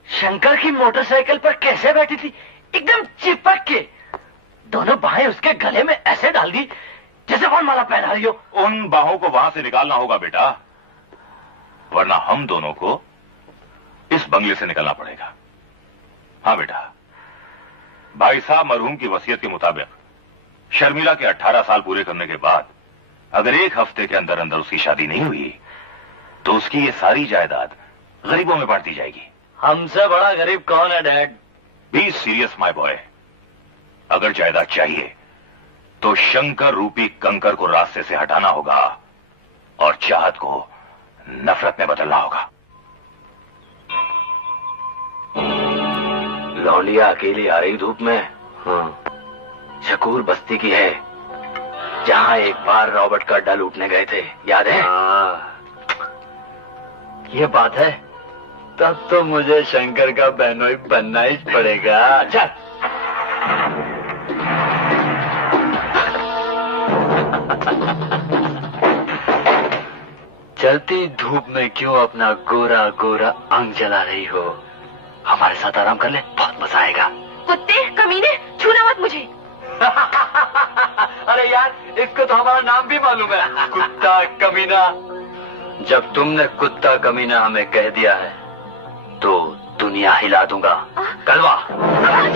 शंकर की मोटरसाइकिल पर कैसे बैठी थी? एकदम चिपक के, दोनों बाहें उसके गले में ऐसे डाल दी जैसे वनमाला पहना रही हो। उन बाहों को वहां से निकालना होगा बेटा, वरना हम दोनों को इस बंगले से निकलना पड़ेगा। हाँ बेटा, भाई साहब मरहूम की वसीयत के मुताबिक शर्मिला के 18 साल पूरे करने के बाद अगर 1 हफ्ते के अंदर अंदर उसकी शादी नहीं हुई तो उसकी ये सारी जायदाद गरीबों में बांट दी जाएगी। हमसे बड़ा गरीब कौन है dad? Be serious my boy. अगर जायदाद चाहिए तो शंकर रूपी कंकर को रास्ते से हटाना होगा और चाहत को नफरत में बदलना होगा। लौंडिया अकेली आ रही धूप में। शकूर बस्ती की है, जहां एक बार रॉबर्ट का अड्डा लूटने गए थे, याद है? ये बात है, तब तो मुझे शंकर का बहनोई बनना ही पड़ेगा। चल चलती धूप में क्यों अपना गोरा गोरा अंग जला रही हो? हमारे साथ आराम कर ले, बहुत मजा आएगा। कुत्ते कमीने, छूना मत मुझे। अरे यार, इसको तो हमारा नाम भी मालूम है, कुत्ता कमीना। जब तुमने कुत्ता कमीना हमें कह दिया है तो दुनिया हिला दूंगा। कलवा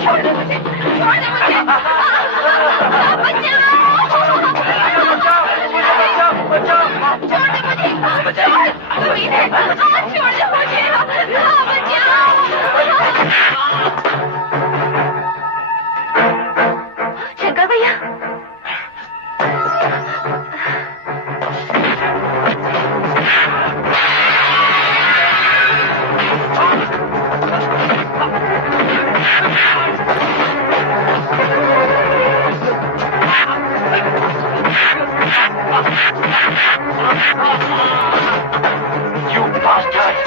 छोड़ दे मुझे, छोड़ दे मुझे। छोड़ दे मुझे, कमीने, छोड़ दे मुझे, शंकर भैया। You bastard!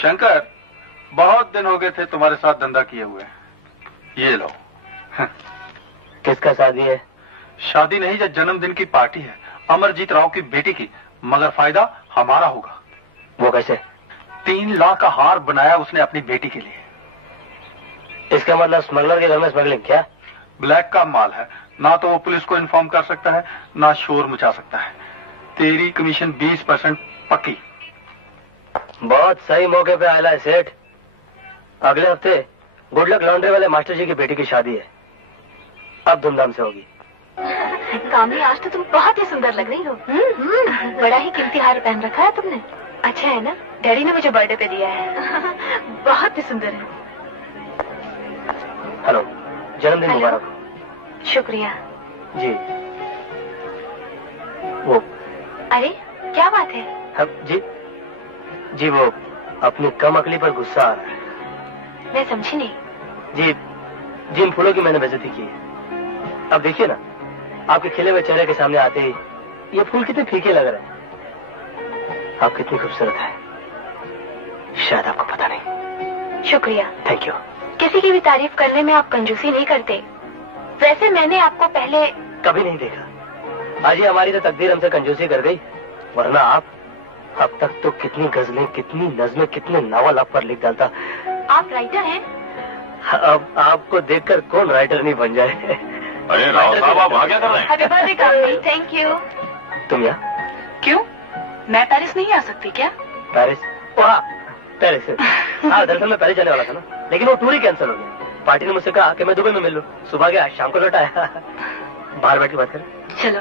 शंकर, बहुत दिन हो गए थे तुम्हारे साथ धंधा किए हुए। ये लो। किसका शादी है? शादी नहीं, जब जन्मदिन की पार्टी है, अमरजीत राव की बेटी की, मगर फायदा हमारा होगा। वो कैसे? 3 लाख का हार बनाया उसने अपनी बेटी के लिए। इसका मतलब स्मगलर के घर में स्मगलिंग? क्या? ब्लैक का माल है, ना तो वो पुलिस को इन्फॉर्म कर सकता है, ना शोर मचा सकता है। तेरी कमीशन 20% पक्की। बहुत सही मौके पे आया है सेठ। अगले हफ्ते गुडलक लॉन्ड्री वाले मास्टर जी की बेटी की शादी है, अब धूमधाम से होगी। कामनी, आज तो तुम बहुत ही सुंदर लग रही हो। बड़ा ही कीमती हार पहन रखा है तुमने। अच्छा है ना? डैडी ने मुझे बर्थडे पे दिया है। बहुत ही सुंदर है। हेलो, जन्मदिन मुबारक। शुक्रिया जी। वो अरे क्या बात है? जी जी, वो अपनी कम अकली पर गुस्सा आ रहा है। मैं समझी नहीं। जी, जिन फूलों की मैंने बेइज्जती की है, अब देखिए ना, आपके खिले हुए चेहरे के सामने आते ही ये फूल कितने फीके लग रहे हैं। आप कितनी खूबसूरत है, शायद आपको पता नहीं। शुक्रिया। Thank you. किसी की भी तारीफ करने में आप कंजूसी नहीं करते। वैसे मैंने आपको पहले कभी नहीं देखा। आज ही हमारी तो तकदीर हमसे कंजूसी कर गई, वरना आप अब तक तो कितनी गजलें, कितनी नज़में, कितने नावल आप पर लिख डालता। आप राइटर हैं? अब आपको देखकर कौन राइटर नहीं बन जाए। अरे राव साहब, आप वहां क्या कर रहे हैं? Happy birthday Kamini. Thank you. तुम यहाँ? क्यों, मैं पेरिस नहीं आ सकती क्या? पेरिस? वहाँ पेरिस? हाँ, दरअसल मैं पेरिस जाने वाला था ना, लेकिन वो टूर ही कैंसिल हो गया। पार्टी ने मुझसे कहा कि मैं दुबई में मिल लूं। सुबह गया, शाम को लौट आया। बाहर बैठ के बात करें। चलो।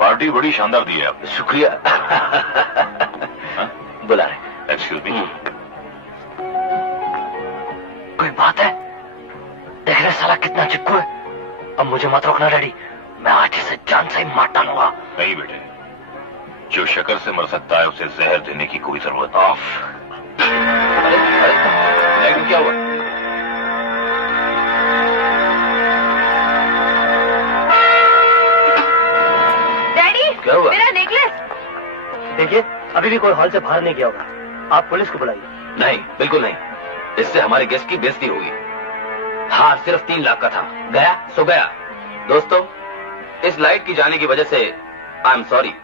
पार्टी बड़ी शानदार दी है आपने। शुक्रिया। बुला रहे। Excuse me. कोई बात है। देख रहे साला कितना चिक्कू है। अब मुझे मत रोकना डैडी, मैं आज इसे जान से ही मार डालूंगा। नहीं बेटे, जो शक्कर से मर सकता है उसे जहर देने की कोई जरूरत नहीं। अरे क्या हुआ? डैडी, क्या हुआ? मेरा नेकलेस। देखिए, अभी भी कोई हॉल से बाहर नहीं गया होगा। आप पुलिस को बुलाइए। नहीं, बिल्कुल नहीं। इससे हमारे गेस्ट की बेइज्जती होगी। हार सिर्फ 3 लाख का था, गया सो गया। दोस्तों, इस लाइट की जाने की वजह से I am sorry.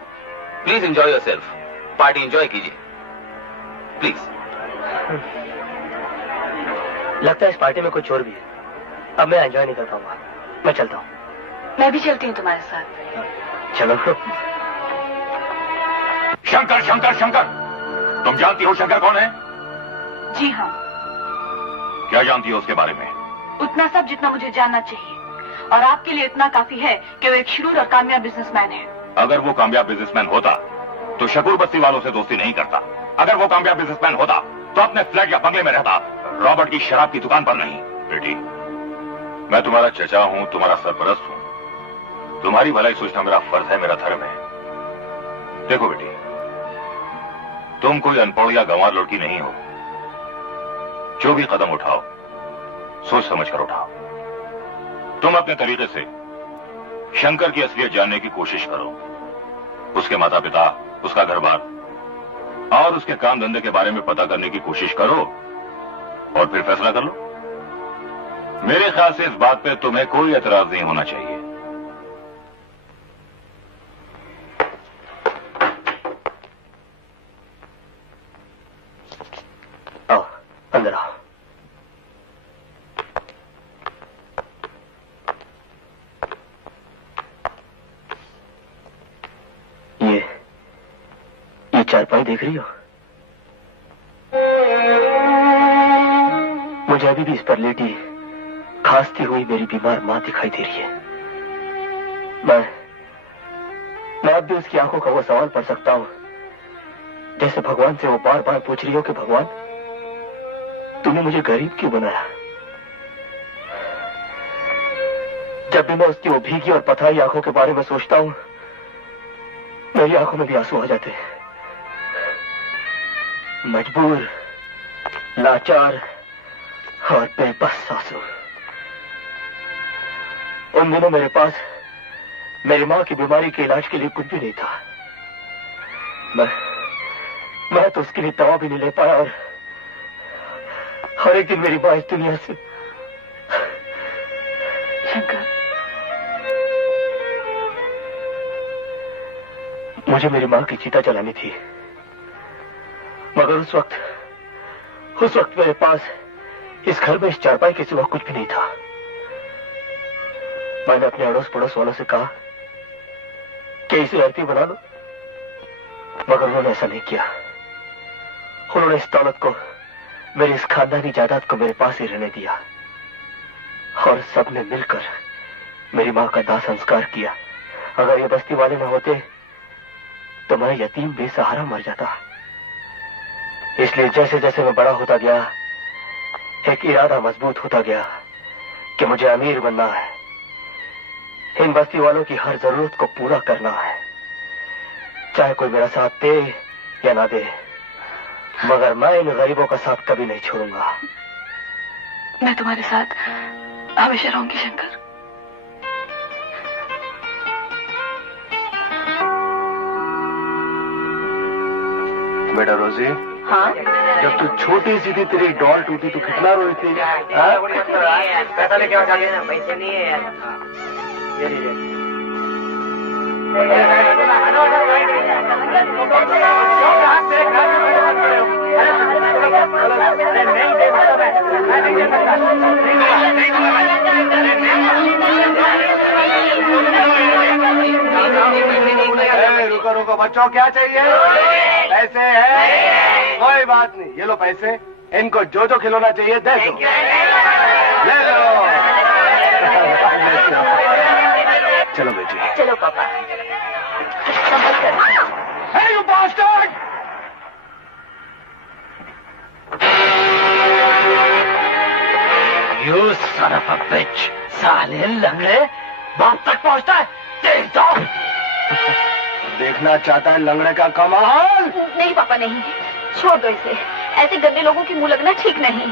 Please enjoy yourself. Party enjoy कीजिए प्लीज। लगता है इस पार्टी में कोई चोर भी है। अब मैं एंजॉय नहीं कर पाऊंगा। मैं चलता हूँ। मैं भी चलती हूँ तुम्हारे साथ। चलो। शंकर शंकर शंकर, तुम जानती हो शंकर कौन है? जी हाँ, क्या जानती हो उसके बारे में? उतना सब जितना मुझे जानना चाहिए, और आपके लिए इतना काफी है कि वो एक शूर और कामयाब बिजनेसमैन है। अगर वो कामयाब बिजनेसमैन होता तो शकूर बस्ती वालों से दोस्ती नहीं करता। अगर वो कामयाब बिजनेसमैन होता तो अपने फ्लैट या बंगले में रहता, रॉबर्ट की शराब की दुकान पर नहीं। बेटी, मैं तुम्हारा चचा हूं, तुम्हारा सरपरस्त हूं। तुम्हारी भलाई सोचना मेरा फर्ज है, मेरा धर्म है। देखो बेटी, तुम कोई अनपढ़ या गंवार लड़की नहीं हो। जो भी कदम उठाओ सोच समझ कर उठाओ। तुम अपने तरीके से शंकर की असलियत जानने की कोशिश करो। उसके माता पिता, उसका घर बार और उसके काम धंधे के बारे में पता करने की कोशिश करो और फिर फैसला कर लो। मेरे ख्याल से इस बात पे तुम्हें कोई एतराज नहीं होना चाहिए। आओ, अंदर आओ। ये चारपाई देख रही हो? मुझे अभी भी इस पर लेटी खांसती हुई मेरी बीमार मां दिखाई दे रही है। मैं अब भी उसकी आंखों का वो सवाल पढ़ सकता हूं जैसे भगवान से वो बार बार पूछ रही हो कि भगवान, तूने मुझे गरीब क्यों बनाया? जब भी मैं उसकी वो भीगी और पथराई आंखों के बारे में सोचता हूं, मेरी आंखों में भी आंसू आ जाते हैं। मजबूर, लाचार और बेबस आंसू। उन दिनों मेरे पास मेरी मां की बीमारी के इलाज के लिए कुछ भी नहीं था। मैं तो उसके लिए दवा भी नहीं ले पाया और एक दिन मेरी मां इस दुनिया से। शंकर, मुझे मेरी मां की चिता जलानी थी, मगर उस वक्त मेरे पास इस घर में इस चारपाई के सिवा कुछ भी नहीं था। मैंने अपने अड़ोस पड़ोस वालों से कहा कि इसे अर्थी बना दो, मगर उन्होंने ऐसा नहीं किया। उन्होंने इस दौलत को, मेरी इस खानदानी जायदाद को मेरे पास ही रहने दिया और सबने मिलकर मेरी मां का दाह संस्कार किया। अगर ये बस्ती वाले न होते तो मैं यतीम बेसहारा मर जाता। इसलिए जैसे जैसे मैं बड़ा होता गया, एक इरादा मजबूत होता गया कि मुझे अमीर बनना है, इन बस्ती वालों की हर जरूरत को पूरा करना है, चाहे कोई मेरा साथ दे या ना दे, मगर मैं इन गरीबों का साथ कभी नहीं छोड़ूंगा। मैं तुम्हारे साथ हमेशा रहूंगी शंकर। बेटा रोजी, हाँ? जब तू छोटी सी थी, तेरी डॉल टूटी तो कितना रोई थी? पैसा लेके आ गया ना, पैसे नहीं है यार। ये लीजिए। रुको रुको बच्चों, क्या चाहिए? पैसे हैं? कोई बात नहीं, ये लो पैसे। इनको जो जो खिलौना चाहिए दे दो। ले लो। चलो बेटी। चलो पापा। Hey, you bastard! साले लंगड़े बाप तक पहुंचता है, देख जाओ। देखना चाहता है लंगड़े का कमाल? नहीं पापा नहीं, छोड़ दो इसे। ऐसे गंदे लोगों की मुंह लगना ठीक नहीं।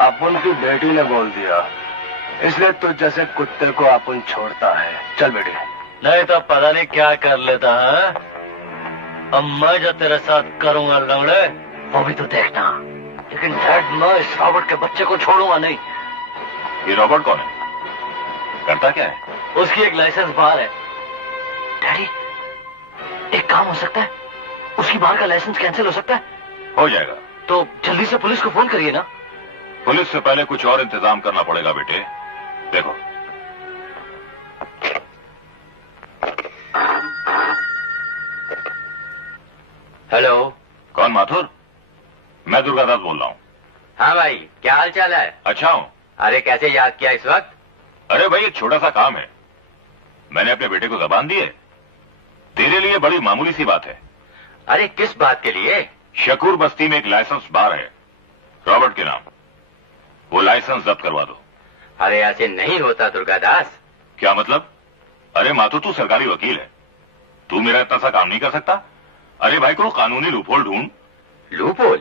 अपन की बेटी ने बोल दिया, इसलिए तुझ जैसे कुत्ते को अपन छोड़ता है। चल बेटी। नहीं तो पता नहीं क्या कर लेता है। अब मैं जो तेरे साथ करूंगा लंगड़े, वो भी तो देखना। लेकिन डैड, मैं इस रॉबर्ट के बच्चे को छोड़ूंगा नहीं। ये रॉबर्ट कौन है? करता क्या है? उसकी एक लाइसेंस बार है। डैडी, एक काम हो सकता है, उसकी बार का लाइसेंस कैंसिल हो सकता है। हो जाएगा। तो जल्दी से पुलिस को फोन करिए ना। पुलिस से पहले कुछ और इंतजाम करना पड़ेगा बेटे। देखो, हेलो। कौन? माथुर? मैं दुर्गादास बोल रहा हूँ। हाँ भाई, क्या हाल चाल है? अच्छा हूँ। अरे कैसे याद किया इस वक्त? अरे भाई, एक छोटा सा काम है। मैंने अपने बेटे को जबान दी है। तेरे लिए बड़ी मामूली सी बात है। अरे किस बात के लिए? शकूर बस्ती में एक लाइसेंस बार है, रॉबर्ट के नाम। वो लाइसेंस जब्त करवा दो। अरे ऐसे नहीं होता दुर्गादास। क्या मतलब? अरे माथुर, तू सरकारी वकील है, तू मेरा इतना सा काम नहीं कर सकता? अरे भाई, को कानूनी लूपहोल ढूंढ। लूपहोल?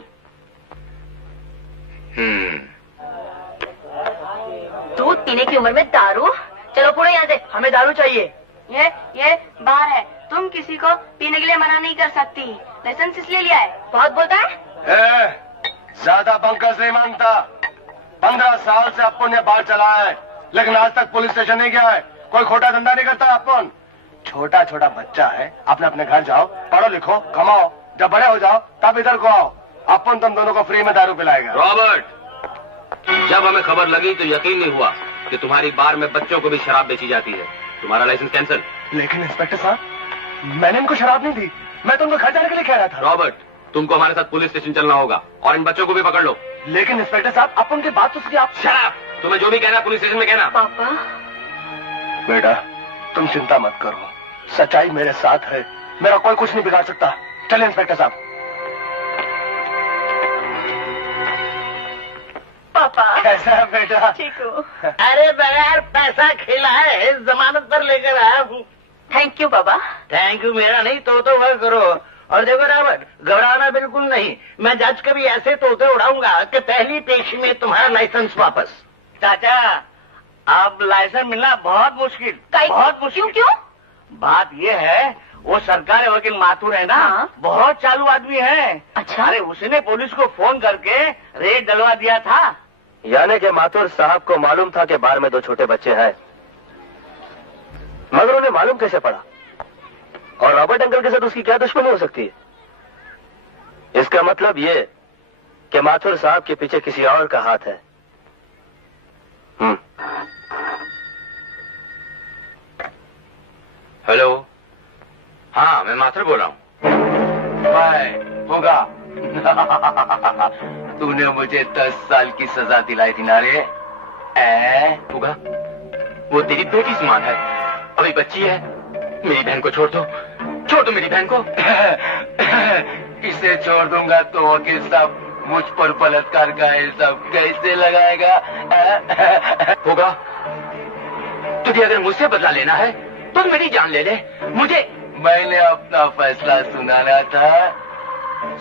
दूध पीने की उम्र में दारू? चलो पूरे यहाँ से। हमें दारू चाहिए। ये बार है, तुम किसी को पीने के लिए मना नहीं कर सकती। लाइसेंस इसलिए लिया है। बहुत बोलता है। ज्यादा बंकस नहीं मांगता। 15 साल से अपन ने बार चलाया है, लेकिन आज तक पुलिस स्टेशन नहीं गया है। कोई खोटा धंधा नहीं करता अपन। छोटा छोटा बच्चा है, अपने अपने घर जाओ, पढ़ो लिखो, कमाओ, जब बड़े हो जाओ तब इधर को आओ। अपन तुम दोनों को फ्री में दारू पिलाएगा। रॉबर्ट, जब हमें खबर लगी तो यकीन नहीं हुआ कि तुम्हारी बार में बच्चों को भी शराब बेची जाती है। तुम्हारा लाइसेंस कैंसिल। लेकिन इंस्पेक्टर साहब, मैंने इनको शराब नहीं दी, मैं तो उनको घर जाने के लिए कह रहा था। रॉबर्ट, तुमको हमारे साथ पुलिस स्टेशन चलना होगा और इन बच्चों को भी पकड़ लो। लेकिन इंस्पेक्टर साहब, अपन की बात तो सुनिए आप। शराब, तुम्हें जो भी कहना पुलिस स्टेशन में कहना। पापा, बेटा तुम चिंता मत करो, सच्चाई मेरे साथ है, मेरा कोई कुछ नहीं बिगाड़ सकता। चलिए इंस्पेक्टर साहब। पापा कैसा है बेटा? ठीक हो? अरे बगैर पैसा खिलाए जमानत पर लेकर आया हूँ। Thank you Baba. Thank you मेरा नहीं, तो वह करो। और देखो रॉबर्ट, घबराना बिल्कुल नहीं। मैं जज कभी ऐसे तोते उड़ाऊंगा कि पहली पेशी में तुम्हारा लाइसेंस वापस। चाचा, अब लाइसेंस मिलना बहुत मुश्किल, बहुत मुश्किल। क्यों? बात ये है, वो सरकारी वकील माथुर है ना, हाँ? बहुत चालू आदमी है। अच्छा? अरे उसने पुलिस को फोन करके रेड डलवा दिया था। यानी कि माथुर साहब को मालूम था कि बार में 2 छोटे बच्चे हैं, मगर उन्हें मालूम कैसे पड़ा? और रॉबर्ट अंकल के साथ उसकी क्या दुश्मनी हो सकती है? इसका मतलब ये कि माथुर साहब के पीछे किसी और का हाथ है। हेलो। हाँ, मैं माथुर बोल रहा हूँ। होगा। तूने मुझे 10 साल की सजा दिलाई थी ना रे? होगा, वो तेरी बेटी समान है, अभी बच्ची है। मेरी बहन को छोड़ दो, छोड़ दो मेरी बहन को। इसे छोड़ दूंगा तो वकील साहब मुझ पर बलात्कार का इल्जाम कैसे लगाएगा? होगा, तुझे अगर मुझसे बदला लेना है तो मेरी जान ले ले। मुझे मैंने अपना फैसला सुनाना था,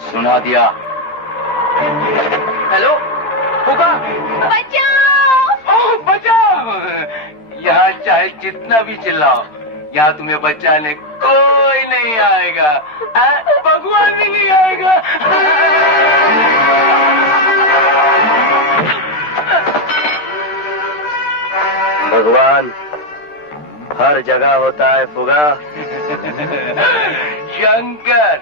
सुना दिया। हेलो होगा। बचाओ! ओह बचाओ! यहाँ चाहे जितना भी चिल्लाओ, यहाँ तुम्हें बचाने कोई नहीं आएगा। भगवान भी नहीं आएगा। भगवान हर जगह होता है फुगा। शंकर।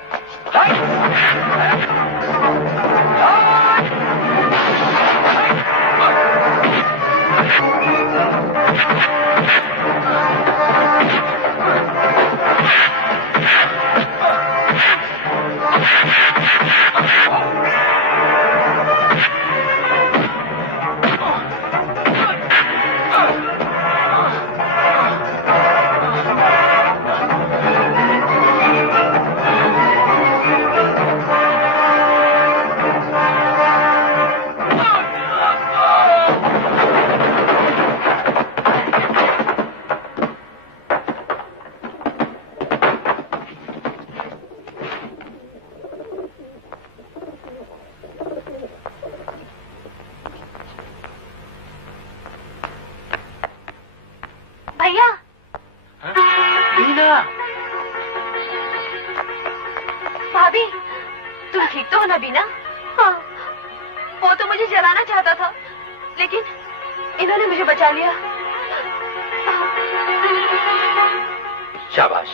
नबीना। भाभी, तुम ठीक तो हो ना बीना? हाँ, वो तो मुझे जलाना चाहता था, लेकिन इन्होंने मुझे बचा लिया। शाबाश,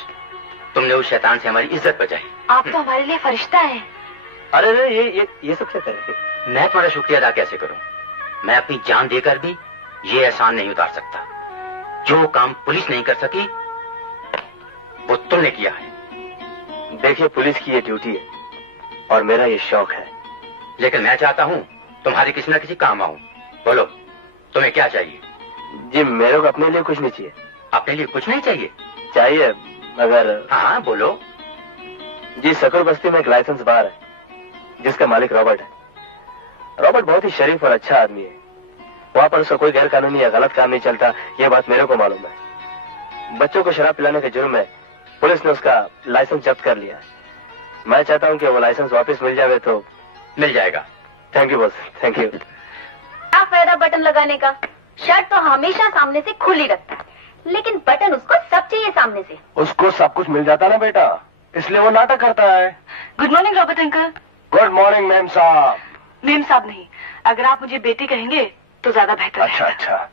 तुमने उस शैतान से हमारी इज्जत बचाई। आप तो हमारे लिए फरिश्ता हैं। अरे ये सब क्या करें? मैं तुम्हारा शुक्रिया अदा कैसे करूं? मैं अपनी जान देकर भी ये एहसान नहीं उतार सकता। जो काम पुलिस नहीं कर सकी वो तुमने किया है। देखिए, पुलिस की ये ड्यूटी है और मेरा ये शौक है। लेकिन मैं चाहता हूं तुम्हारे किसी न किसी काम आऊं। बोलो, तुम्हें क्या चाहिए? जी, मेरे को अपने लिए कुछ नहीं चाहिए। अपने लिए कुछ नहीं चाहिए? चाहिए, मगर। हाँ, बोलो। जी, सकुर बस्ती में एक लाइसेंस बार है जिसका मालिक रॉबर्ट है। रॉबर्ट बहुत ही शरीफ और अच्छा आदमी है। वहां पर उसका कोई गैर कानूनी या गलत काम नहीं चलता, ये बात मेरे को मालूम है। बच्चों को शराब पिलाने के जुर्म में पुलिस ने उसका लाइसेंस जब्त कर लिया है। मैं चाहता हूं कि वो लाइसेंस वापस मिल जाए तो। मिल जाएगा। Thank you boss, thank you. क्या फायदा बटन लगाने का? शर्ट तो हमेशा सामने से खुली रखता है, लेकिन बटन उसको सब चाहिए सामने से। उसको सब कुछ मिल जाता ना बेटा, इसलिए वो नाटक करता है। Good morning Robert uncle. Good morning ma'am साहब। मेम साहब नहीं, अगर आप मुझे बेटी कहेंगे तो ज्यादा बेहतर अच्छा रहेगा। अच्छा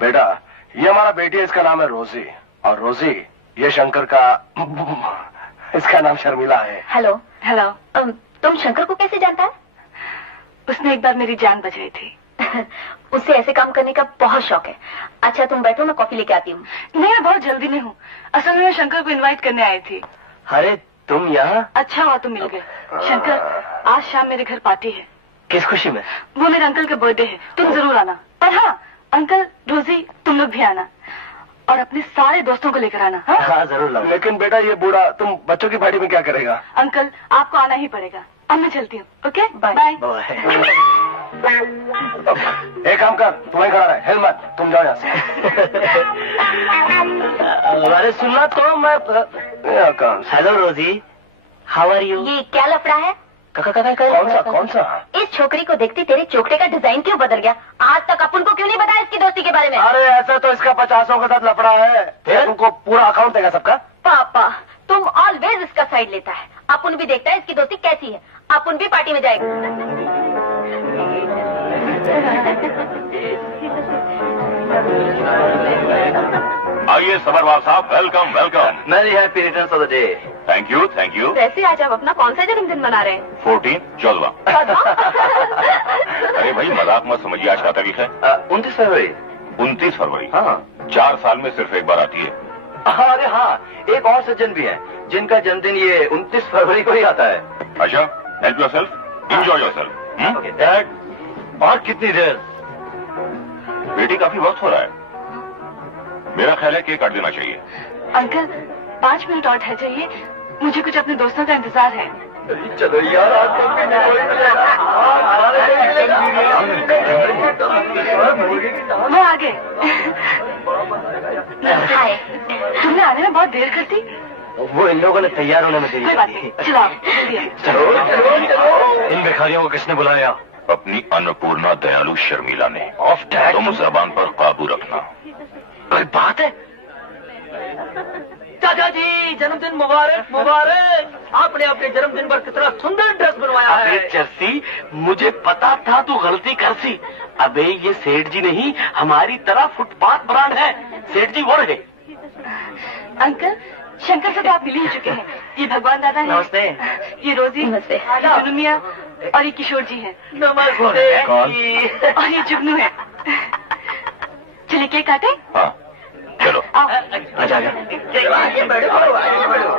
बेटा, ये हमारा बेटी है, इसका नाम है रोजी। और रोजी, ये शंकर का इसका नाम शर्मिला है। हेलो। हेलो। तुम शंकर को कैसे जानता है? उसने एक बार मेरी जान बचाई थी। उसे ऐसे काम करने का बहुत शौक है। अच्छा तुम बैठो, मैं कॉफी लेके आती हूँ। नहीं, मैं बहुत जल्दी में हूँ। असल में मैं शंकर को इनवाइट करने आई थी। अरे तुम यहाँ? अच्छा हुआ तुम मिल गए। शंकर, आज शाम मेरे घर पार्टी है। किस खुशी में? वो मेरे अंकल का बर्थडे है, तुम जरूर आना। पर हाँ, अंकल, रोजी, तुम लोग भी आना और अपने सारे दोस्तों को लेकर आना। हाँ जरूर लाऊंगा। लेकिन बेटा ये बूढ़ा तुम बच्चों की पार्टी में क्या करेगा? अंकल, आपको आना ही पड़ेगा। अब मैं चलती हूँ। Okay, bye bye. एक काम कर, तुम्हें खड़ा रहे, हिल मत, तुम जाओ यहाँ से। अरे सुनना तो मैं। हेलो रोजी, हाउ आर यू? ये क्या लफड़ा है? कौन सा? इस छोकरी को देखते तेरे चोकड़े का डिजाइन क्यों बदल गया? आज तक अपन को क्यों नहीं बताया इसकी दोस्ती के बारे में? अरे ऐसा तो इसका 50 का साथ लफड़ा है। तुमको पूरा अकाउंट देगा सबका। पापा, तुम ऑलवेज इसका साइड लेता है। अपन भी देखता है इसकी दोस्ती कैसी है। अपन भी पार्टी में जाएगा। आइए सबरवाल साहब, welcome welcome. Merry happy returns of the day. Thank you thank you. वैसे आज आप अपना कौन सा जन्मदिन मना रहे हैं? 14 अरे भाई मजाक मत समझिए, आज क्या तारीख है? 29 फरवरी। 29 फरवरी। हाँ 4 साल में सिर्फ एक बार आती है। अरे हाँ, एक और सज्जन भी है जिनका जन्मदिन ये 29 फरवरी को ही आता है। अच्छा, help yourself, enjoy yourself. Dad, और कितनी देर? बेटी काफी वक्त हो रहा है, मेरा ख्याल है केक काट देना चाहिए। अंकल, 5 मिनट और ठहर जाइए, मुझे कुछ अपने दोस्तों का इंतजार है। चलो यार, आज वो आ गए। हाय। तुमने आने में बहुत देर कर दी। वो इन लोगों ने तैयार होने में देरी कोई बात नहीं, चलो आओ, जल्दी आओ। चलो। इन भिखारियों को किसने बुलाया? अपनी अन्नपूर्णा दयालु शर्मिला ने। तुम जबान पर काबू रखना। कोई बात है? चाचा जी, जन्मदिन मुबारक मुबारक। आपने अपने जन्मदिन पर कितना सुंदर ड्रेस बनवाया है। चर्सी, मुझे पता था तू गलती कर सी। अबे ये सेठ जी नहीं, हमारी तरह फुटपाथ ब्रांड है। सेठ जी वो रहे। अंकल, शंकर से तो आप मिल ही चुके हैं। ये भगवान दादा है। नमस्ते। ये रोजी, नमस्ते। जुगनू मियाँ और ये किशोर जी हैं। नमस्ते। और ये जुगनू है। चलिए केक काटे। हाँ चलो। आओ। आजा आगे बढ़ो, आगे बढ़ो।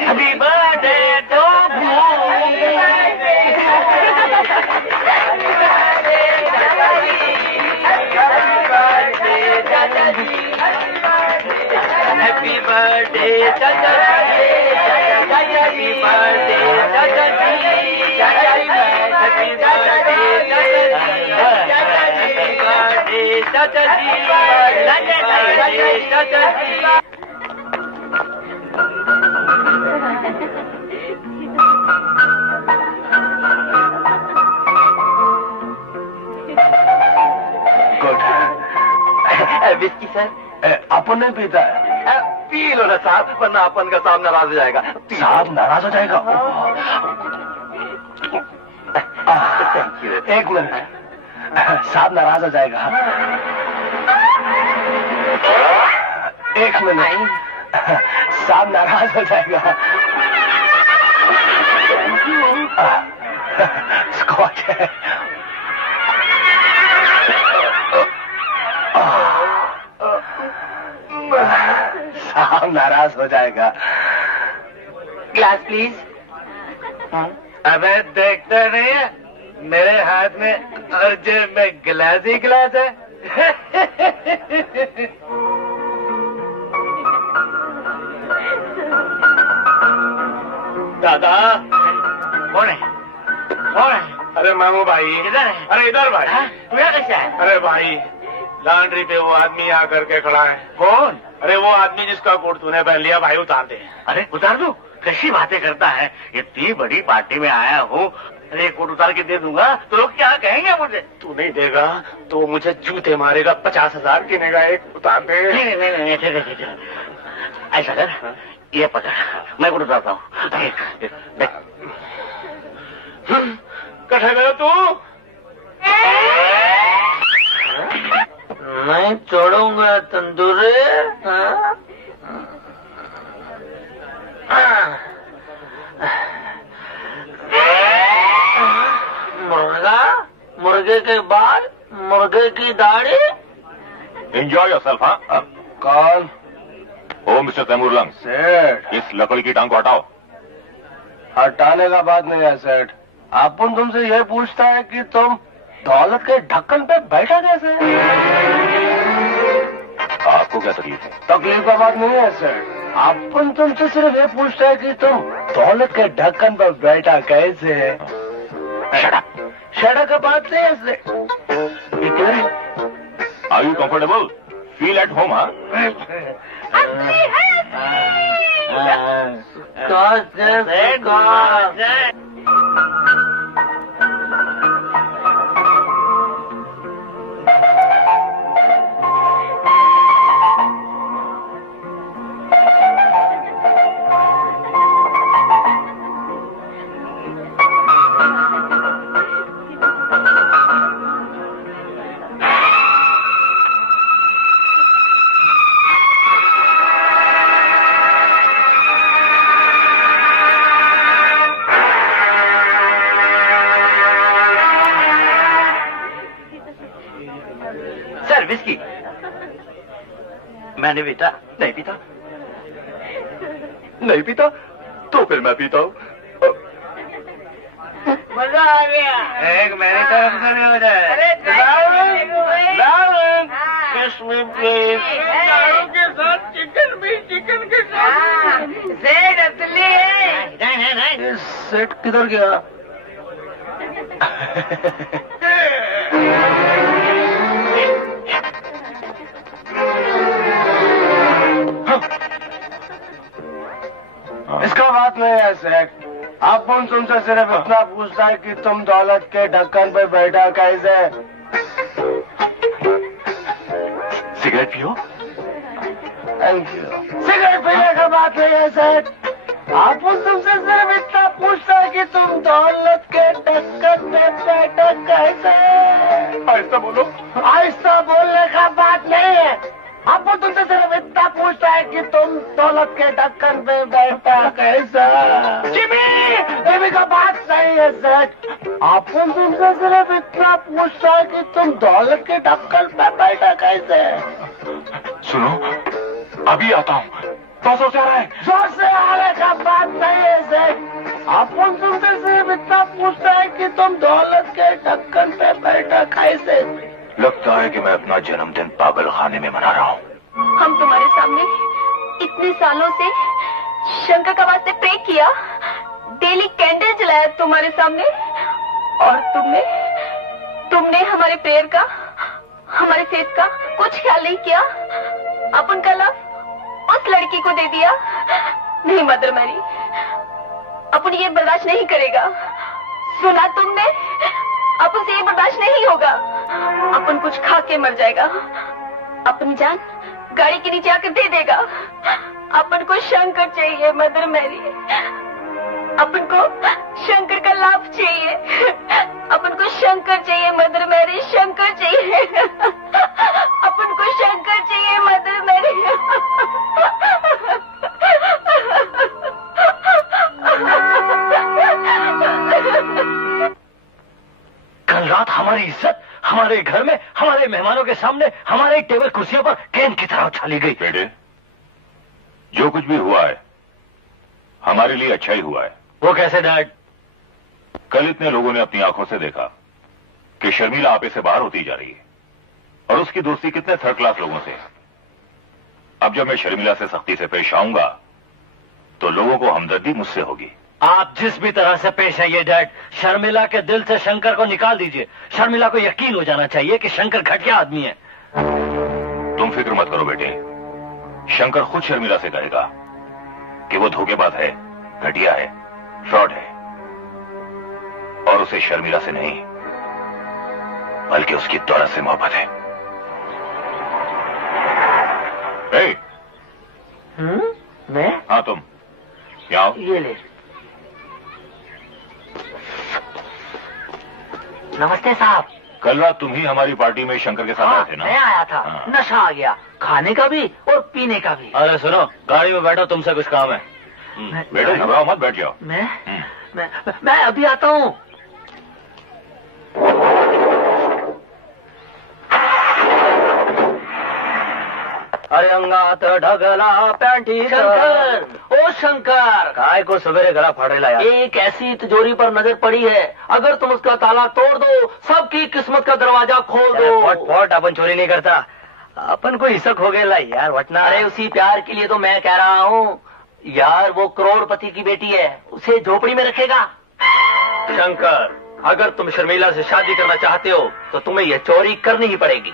Happy birthday to happy birthday चाचा जी, हैप्पी बर्थडे चाचा जी, हैप्पी बर्थडे चाचा जी, चाचा जी। गुड। Whisky sir? अपन नहीं पीता है। पी लो ना साहब, वरना अपन का साहब नाराज हो जाएगा। साहब नाराज हो जाएगा? एक मिनट, साहब नाराज हो जाएगा। एक मिनट, साहब नाराज हो जाएगा। स्कॉच है। साहब नाराज हो जाएगा। Glass please. अबे देखते नहीं है मेरे हाथ में और जेब में गिलास ही गिलास है। दादा कौन है? कौन है? अरे मामू भाई। किधर है? अरे इधर भाई। तू यहाँ कैसे है? अरे भाई, लॉन्ड्री पे वो आदमी आ करके खड़ा है। कौन? अरे वो आदमी जिसका कोट तूने पहन लिया, भाई उतार दे। अरे उतार दो? कैसी बातें करता है, इतनी बड़ी पार्टी में आया हूँ। अरे कोट उतार के दे दूंगा तो लोग क्या कहेंगे मुझे? तू नहीं देगा तो मुझे जूते मारेगा। 50,000 गिनेगा। एक उतार दे। नहीं, ऐसा कर, ये पकड़, मैं कोट उतारता हूँ। कठा गया तू? नहीं छोड़ूंगा तंदूरी। मुर्गा, मुर्गे के बाल, मुर्गे की दाढ़ी। Enjoy yourself. हाँ, कौन? ओ मिस्टर तैमूरलंग, सेठ। इस लकड़ी की टांग को हटाओ। हटाने का बात नहीं है सेठ। अपन तुमसे ये पूछता है कि तुम दौलत के ढक्कन पे बैठा कैसे? आपको क्या तकलीफ है? तकलीफ का बात नहीं है सेठ। अपन तुमसे सिर्फ ये पूछता है कि तुम दौलत के ढक्कन पर बैठा कैसे? शड़क का बात नहीं है सेठ। Are you comfortable? Feel at home? हाँ, विस्की मैंने पीता? नहीं पीता। नहीं पीता तो फिर मैं पीता हूँ। मजा आ गया। एक मेरी तरफ से भी हो जाए। के साथ चिकन भी, चिकन के साथ सेठ असली है। नहीं। सेठ किधर गया? इसका बात नहीं है सेठ। अपन तुमसे सिर्फ इतना पूछता है कि तुम दौलत के ढक्कन पे बैठा कैसे? सिगरेट पियो। Thank you. सिगरेट पीने का बात नहीं है सेठ। अपन तुमसे सिर्फ इतना पूछता है कि तुम दौलत के ढक्कन पे बैठा कैसे? आहिस्ता बोलो। आहिस्ता बोलने का बात नहीं है। आपको तुमसे सिर्फ इतना पूछता है कि तुम दौलत के ढक्कन पे बैठा कैसा? जिमी का बात सही है सेठ। आपको तुमसे सिर्फ इतना पूछता है कि तुम दौलत के ढक्कन पे बैठा कैसे? सुनो, अभी आता हूँ। तो जोर से आ रहा है। जोर से आने का बात नहीं है सेठ। आपको तुमसे सिर्फ इतना पूछता है कि तुम दौलत के ढक्कन पे बैठा कैसे? लगता है कि मैं अपना जन्मदिन पागल खाने में मना रहा हूँ। हम तुम्हारे सामने इतने सालों से शंकर का वास्ते प्रे किया, डेली कैंडल जलाया तुम्हारे सामने, और तुमने हमारे प्रेयर का, हमारे फेथ का कुछ ख्याल नहीं किया। अपन का लव उस लड़की को दे दिया। नहीं मदर मैरी, अपन ये बर्दाश्त नहीं करेगा। सुना तुमने? अपन से ये बर्दाश्त नहीं होगा। अपन कुछ खा के मर जाएगा। अपनी जान गाड़ी के नीचे आकर दे देगा। अपन को शंकर चाहिए मदर मैरी, अपन को शंकर का लाभ चाहिए, अपन को शंकर चाहिए मदर मैरी, शंकर चाहिए, अपन को शंकर चाहिए मदर मैरी। कल रात हमारी इज्जत हमारे घर में हमारे मेहमानों के सामने हमारे टेबल कुर्सियों पर गेंद की तरह उछाली गई। बेटे, जो कुछ भी हुआ है हमारे लिए अच्छा ही हुआ है। वो कैसे डैड? कल इतने लोगों ने अपनी आंखों से देखा कि शर्मिला आपे से बाहर होती जा रही है और उसकी दोस्ती कितने थर्ड क्लास लोगों से। अब जब मैं शर्मिला से सख्ती से पेश आऊंगा तो लोगों को हमदर्दी मुझसे होगी। आप जिस भी तरह से पेश आइए डैड, शर्मिला के दिल से शंकर को निकाल दीजिए। शर्मिला को यकीन हो जाना चाहिए कि शंकर घटिया आदमी है। तुम फिक्र मत करो बेटे, शंकर खुद शर्मिला से कहेगा कि वो धोखेबाज है, घटिया है, फ्रॉड है और उसे शर्मिला से नहीं बल्कि उसकी दौलत से मोहब्बत है। मैं? हाँ तुम यहाँ आओ। ये ले। नमस्ते साहब। कल रात तुम ही हमारी पार्टी में शंकर के साथ आए थे ना? मैं आया था। हाँ। नशा आ गया, खाने का भी और पीने का भी। अरे सुनो, गाड़ी में बैठो, तुमसे कुछ काम है। बेटे घबराओ मत, बैठ जाओ। मैं अभी आता हूँ। अरे अंगात ढगला पैंटी। शंकर, ओ शंकर, काय को सवेरे गला फाड़ेला यार। एक ऐसी तिजोरी पर नजर पड़ी है, अगर तुम उसका ताला तोड़ दो सबकी किस्मत का दरवाजा खोल दो। फट फट, अपन चोरी नहीं करता, अपन को हिसक हो गया यार वटना। अरे उसी प्यार के लिए तो मैं कह रहा हूँ यार, वो करोड़पति की बेटी है, उसे झोपड़ी में रखेगा। शंकर, अगर तुम शर्मिला से शादी करना चाहते हो तो तुम्हें यह चोरी करनी ही पड़ेगी।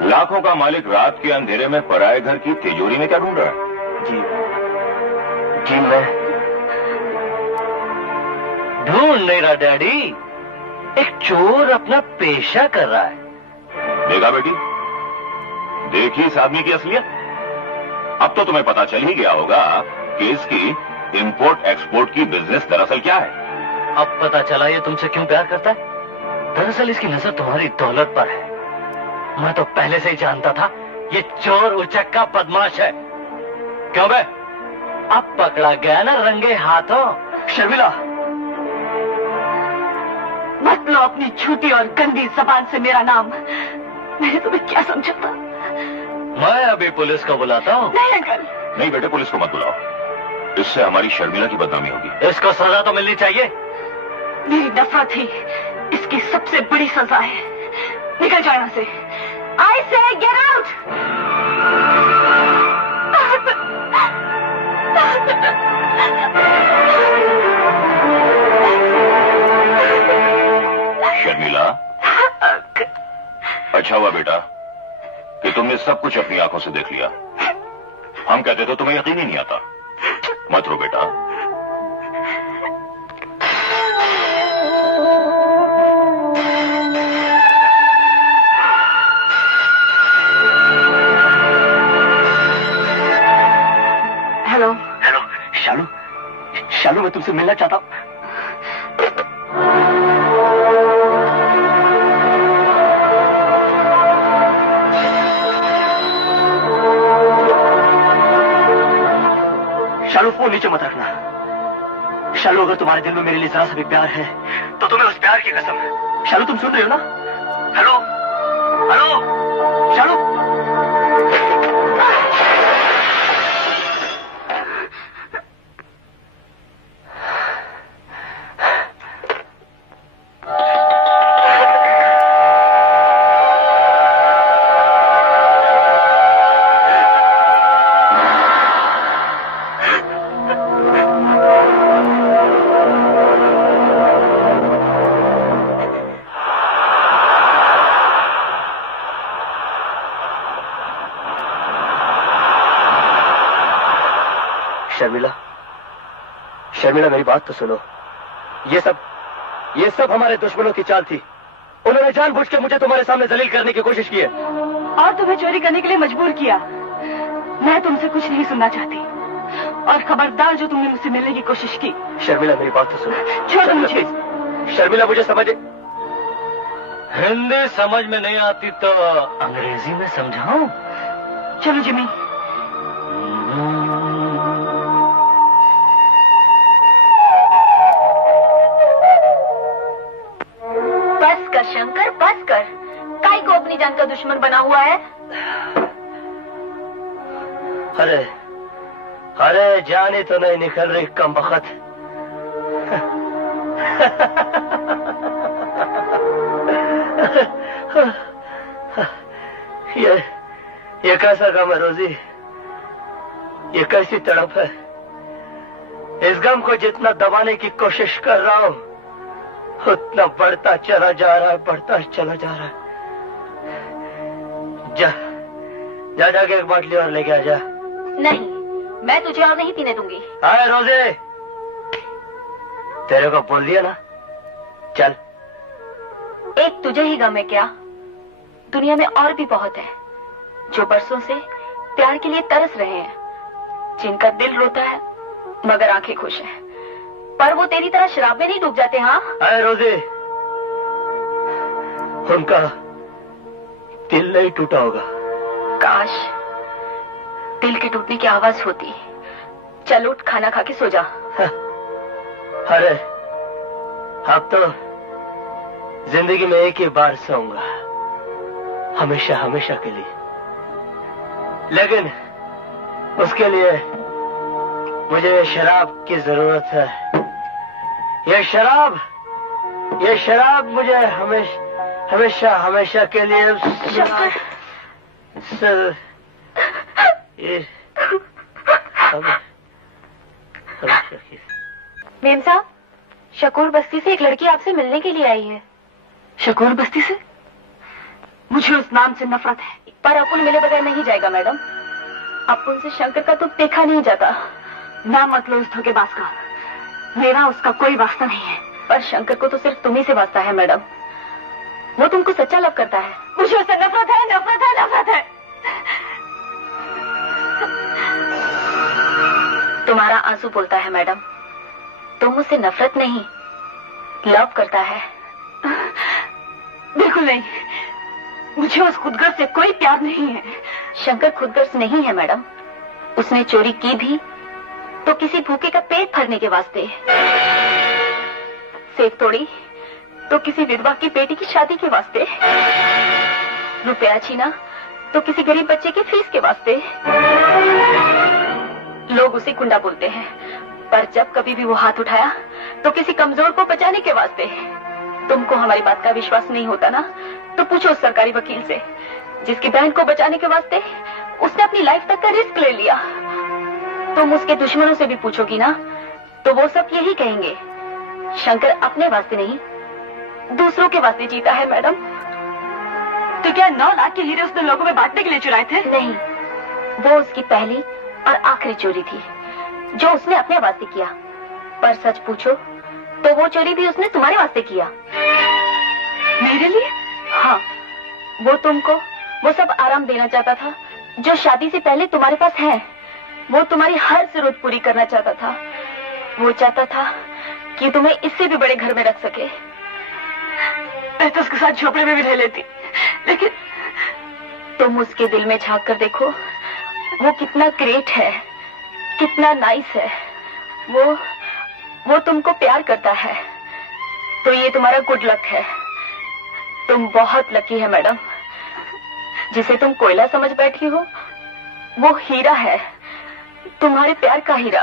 लाखों का मालिक रात के अंधेरे में पराये घर की तिजोरी में क्या ढूंढ रहा है? जी मैं ढूंढ नहीं रहा डैडी, एक चोर अपना पेशा कर रहा है। देखा बेटी, देखी इस आदमी की असलियत। अब तो तुम्हें पता चल ही गया होगा कि इसकी इंपोर्ट एक्सपोर्ट की बिजनेस दरअसल क्या है। अब पता चला ये तुमसे क्यों प्यार करता है। दरअसल इसकी नजर तुम्हारी दौलत पर है। मैं तो पहले से ही जानता था ये चोर उचक्का बदमाश है। क्यों बे, अब पकड़ा गया ना रंगे हाथों। शर्मिला, मत लो अपनी झूठी और गंदी जबान से मेरा नाम। मैंने तुम्हें क्या समझा था? मैं अभी पुलिस को बुलाता हूँ। नहीं अंकल। नहीं बेटे, पुलिस को मत बुलाओ, इससे हमारी शर्मिला की बदनामी होगी। इसको सजा तो मिलनी चाहिए। मेरी नफरत ही इसकी सबसे बड़ी सजा है। निकल जाओ यहाँ से। I say get out! Sharmila, अच्छा हुआ बेटा कि तुमने सब कुछ अपनी आंखों से देख लिया। हम कहते तो तुम्हें यकीन ही नहीं आता। मत रो बेटा। हेलो हेलो शालू, शालू मैं तुमसे मिलना चाहता हूँ। मुंह नीचे मत रखना। शालू, अगर तुम्हारे दिल में मेरे लिए जरा सा भी प्यार है तो तुम्हें उस प्यार की कसम है। शालू, तुम सुन रहे हो ना? हेलो हेलो शालू। शर्मिला, शर्मिला, मेरी बात तो सुनो। ये सब हमारे दुश्मनों की चाल थी। उन्होंने जानबूझ के मुझे तुम्हारे सामने जलील करने की कोशिश की है और तुम्हें चोरी करने के लिए मजबूर किया। मैं तुमसे कुछ नहीं सुनना चाहती और खबरदार जो तुमने मुझसे मिलने की कोशिश की। शर्मिला, मेरी बात तो सुनो। छोड़ो मुझे। शर्मिला, मुझे समझे। हिंदी समझ में नहीं आती तो अंग्रेजी में समझाऊं? चलो जिमी। बस कर शंकर, बस कर। काई को अपनी जान का दुश्मन बना हुआ है। अरे अरे, जाने तो नहीं निकल रही कमबख्त। ये कैसा गम है रोजी? ये कैसी तड़प है? इस गम को जितना दबाने की कोशिश कर रहा हूं उतना बढ़ता चला जा रहा है, बढ़ता चला जा रहा है। जा जाके एक बाटली और लेके आ जा। नहीं, मैं तुझे और नहीं पीने दूंगी। हाय रोजे, तेरे को बोल दिया ना, चल। एक तुझे ही गम है क्या? दुनिया में और भी बहुत है जो बरसों से प्यार के लिए तरस रहे हैं, जिनका दिल रोता है मगर आंखें खुश हैं, पर वो तेरी तरह शराब में नहीं डूब जाते। हाँ हाय रोजे, उनका दिल नहीं टूटा होगा। काश दिल के टूटने की आवाज होती। चल उठ, खाना खा के सो जा। अरे अब तो जिंदगी में एक ही बार सोऊंगा, हमेशा हमेशा के लिए। लेकिन उसके लिए मुझे शराब की जरूरत है। ये शराब मुझे हमेशा हमेशा के लिए। मेम साहब, शकूर बस्ती से एक लड़की आपसे मिलने के लिए आई है। शकूर बस्ती से? मुझे उस नाम से नफरत है। पर अपुन मिले बगैर नहीं जाएगा मैडम। अपुन से शंकर का दुख देखा नहीं जाता। ना मत लो उस धोखेबाज का। मेरा उसका कोई वास्ता नहीं है। पर शंकर को तो सिर्फ तुम्ही से वास्ता है मैडम। वो तुमको सच्चा लव करता है। मुझे उससे नफरत है, नफरत है, नफरत है। तुम्हारा आंसू बोलता है मैडम। तुम मुझसे नफरत नहीं, लव करता है। बिल्कुल नहीं, मुझे उस खुदगर्ज से कोई प्यार नहीं है। शंकर खुदगर्ज नहीं है मैडम। उसने चोरी की भी तो किसी भूखे का पेट भरने के वास्ते, सेब तोड़ी तो किसी विधवा की बेटी की शादी के वास्ते, रुपया छीना तो किसी गरीब बच्चे की फीस के वास्ते। लोग उसे गुंडा बोलते हैं, पर जब कभी भी वो हाथ उठाया तो किसी कमजोर को बचाने के वास्ते। तुमको हमारी बात का विश्वास नहीं होता ना, तो पूछो उस सरकारी वकील से जिसकी बहन को बचाने के वास्ते उसने अपनी लाइफ तक का रिस्क ले लिया। तुम उसके दुश्मनों से भी पूछोगी ना, तो वो सब यही कहेंगे, शंकर अपने वास्ते नहीं दूसरों के वास्ते जीता है मैडम। तो क्या 9 लाख के हीरे उसने लोगों में बांटने के लिए चुराए थे? नहीं, वो उसकी पहली और आखिरी चोरी थी जो उसने अपने वास्ते किया। पर सच पूछो तो वो चोरी भी उसने तुम्हारे वास्ते किया। मेरे लिए? हाँ, वो तुमको वो सब आराम देना चाहता था जो शादी से पहले तुम्हारे पास है। वो तुम्हारी हर जरूरत पूरी करना चाहता था। वो चाहता था कि तुम्हें इससे भी बड़े घर में रख सके। मैं तो उसके साथ झोपड़े में भी रह लेती, लेकिन तुम उसके दिल में झांक कर देखो, वो कितना ग्रेट है, कितना नाइस है। वो तुमको प्यार करता है तो ये तुम्हारा गुड लक है। तुम बहुत लकी है मैडम। जिसे तुम कोयला समझ बैठी हो वो हीरा है, तुम्हारे प्यार का हीरा।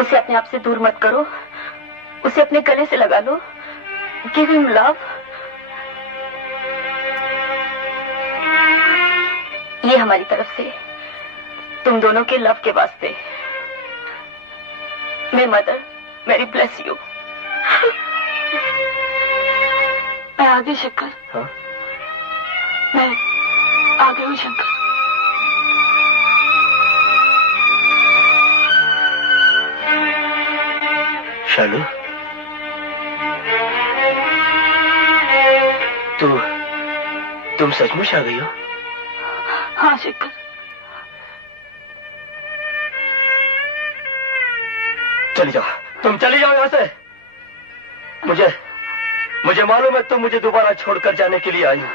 उसे अपने आप से दूर मत करो, उसे अपने गले से लगा लो। Give him love. ये हमारी तरफ से तुम दोनों के लव के वास्ते। मैं मदर मेरी ब्लेस यू। मैं आ गई शंकर। हाँ? मैं आ गई हूँ शंकर। शालू, तुम सचमुच आ गई हो? हाँ शंकर। चली जाओ, तुम चली जाओ यहाँ से। मुझे मालूम है तुम मुझे दोबारा छोड़कर जाने के लिए आई हो।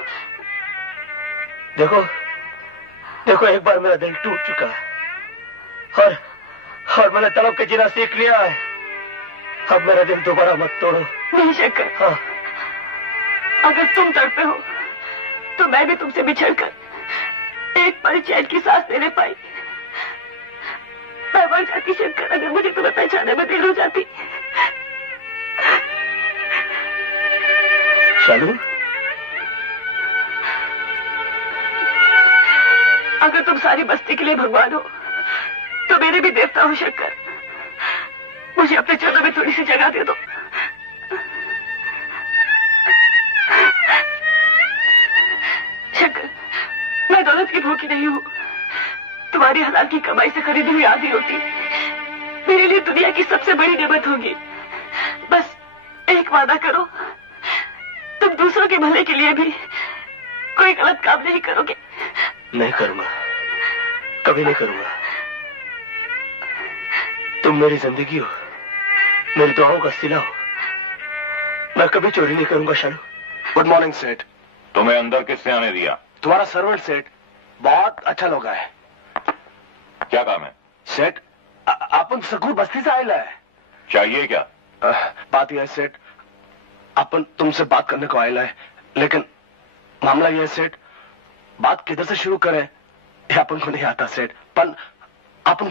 देखो एक बार मेरा दिल टूट चुका है और मैंने तड़प के जीना सीख लिया है। अब मेरा दिल दोबारा मत तोड़ो। नहीं शंकर। हाँ। अगर तुम तड़पे हो तो मैं भी तुमसे बिछड़कर एक पल चैन की सांस ले पाई। मैं मर जाती शंकर अगर मुझे तुम्हें पहचाने में देर हो जाती। शालू, अगर तुम सारी बस्ती के लिए भगवान हो तो मेरे भी देवता हो शंकर। मुझे अपने चरणों में थोड़ी सी जगह दे दो। शंकर, मैं दौलत की भूखी नहीं हूँ। तुम्हारी हलाल की कमाई से खरीदी हुई आधी रोटी मेरे लिए दुनिया की सबसे बड़ी नेमत होगी। बस एक वादा करो, तुम दूसरों के भले के लिए भी कोई गलत काम नहीं करोगे। नहीं करूंगा, कभी नहीं करूंगा। तुम मेरी जिंदगी हो, मेरी दुआओं का सिला हो। मैं कभी चोरी नहीं करूंगा शालू। गुड मॉर्निंग सेठ। तुम्हें अंदर किसने आने दिया? तुम्हारा सर्वेंट सेठ, बहुत अच्छा लोग है। क्या काम है? सेठ, अपन सकूर बस्ती से आयला है। चाहिए क्या? बात यह है सेठ, अपन तुमसे बात करने को आयला है, लेकिन मामला यह है सेठ, बात किधर से शुरू करें ये अपन को नहीं आता सेठ। पर अपन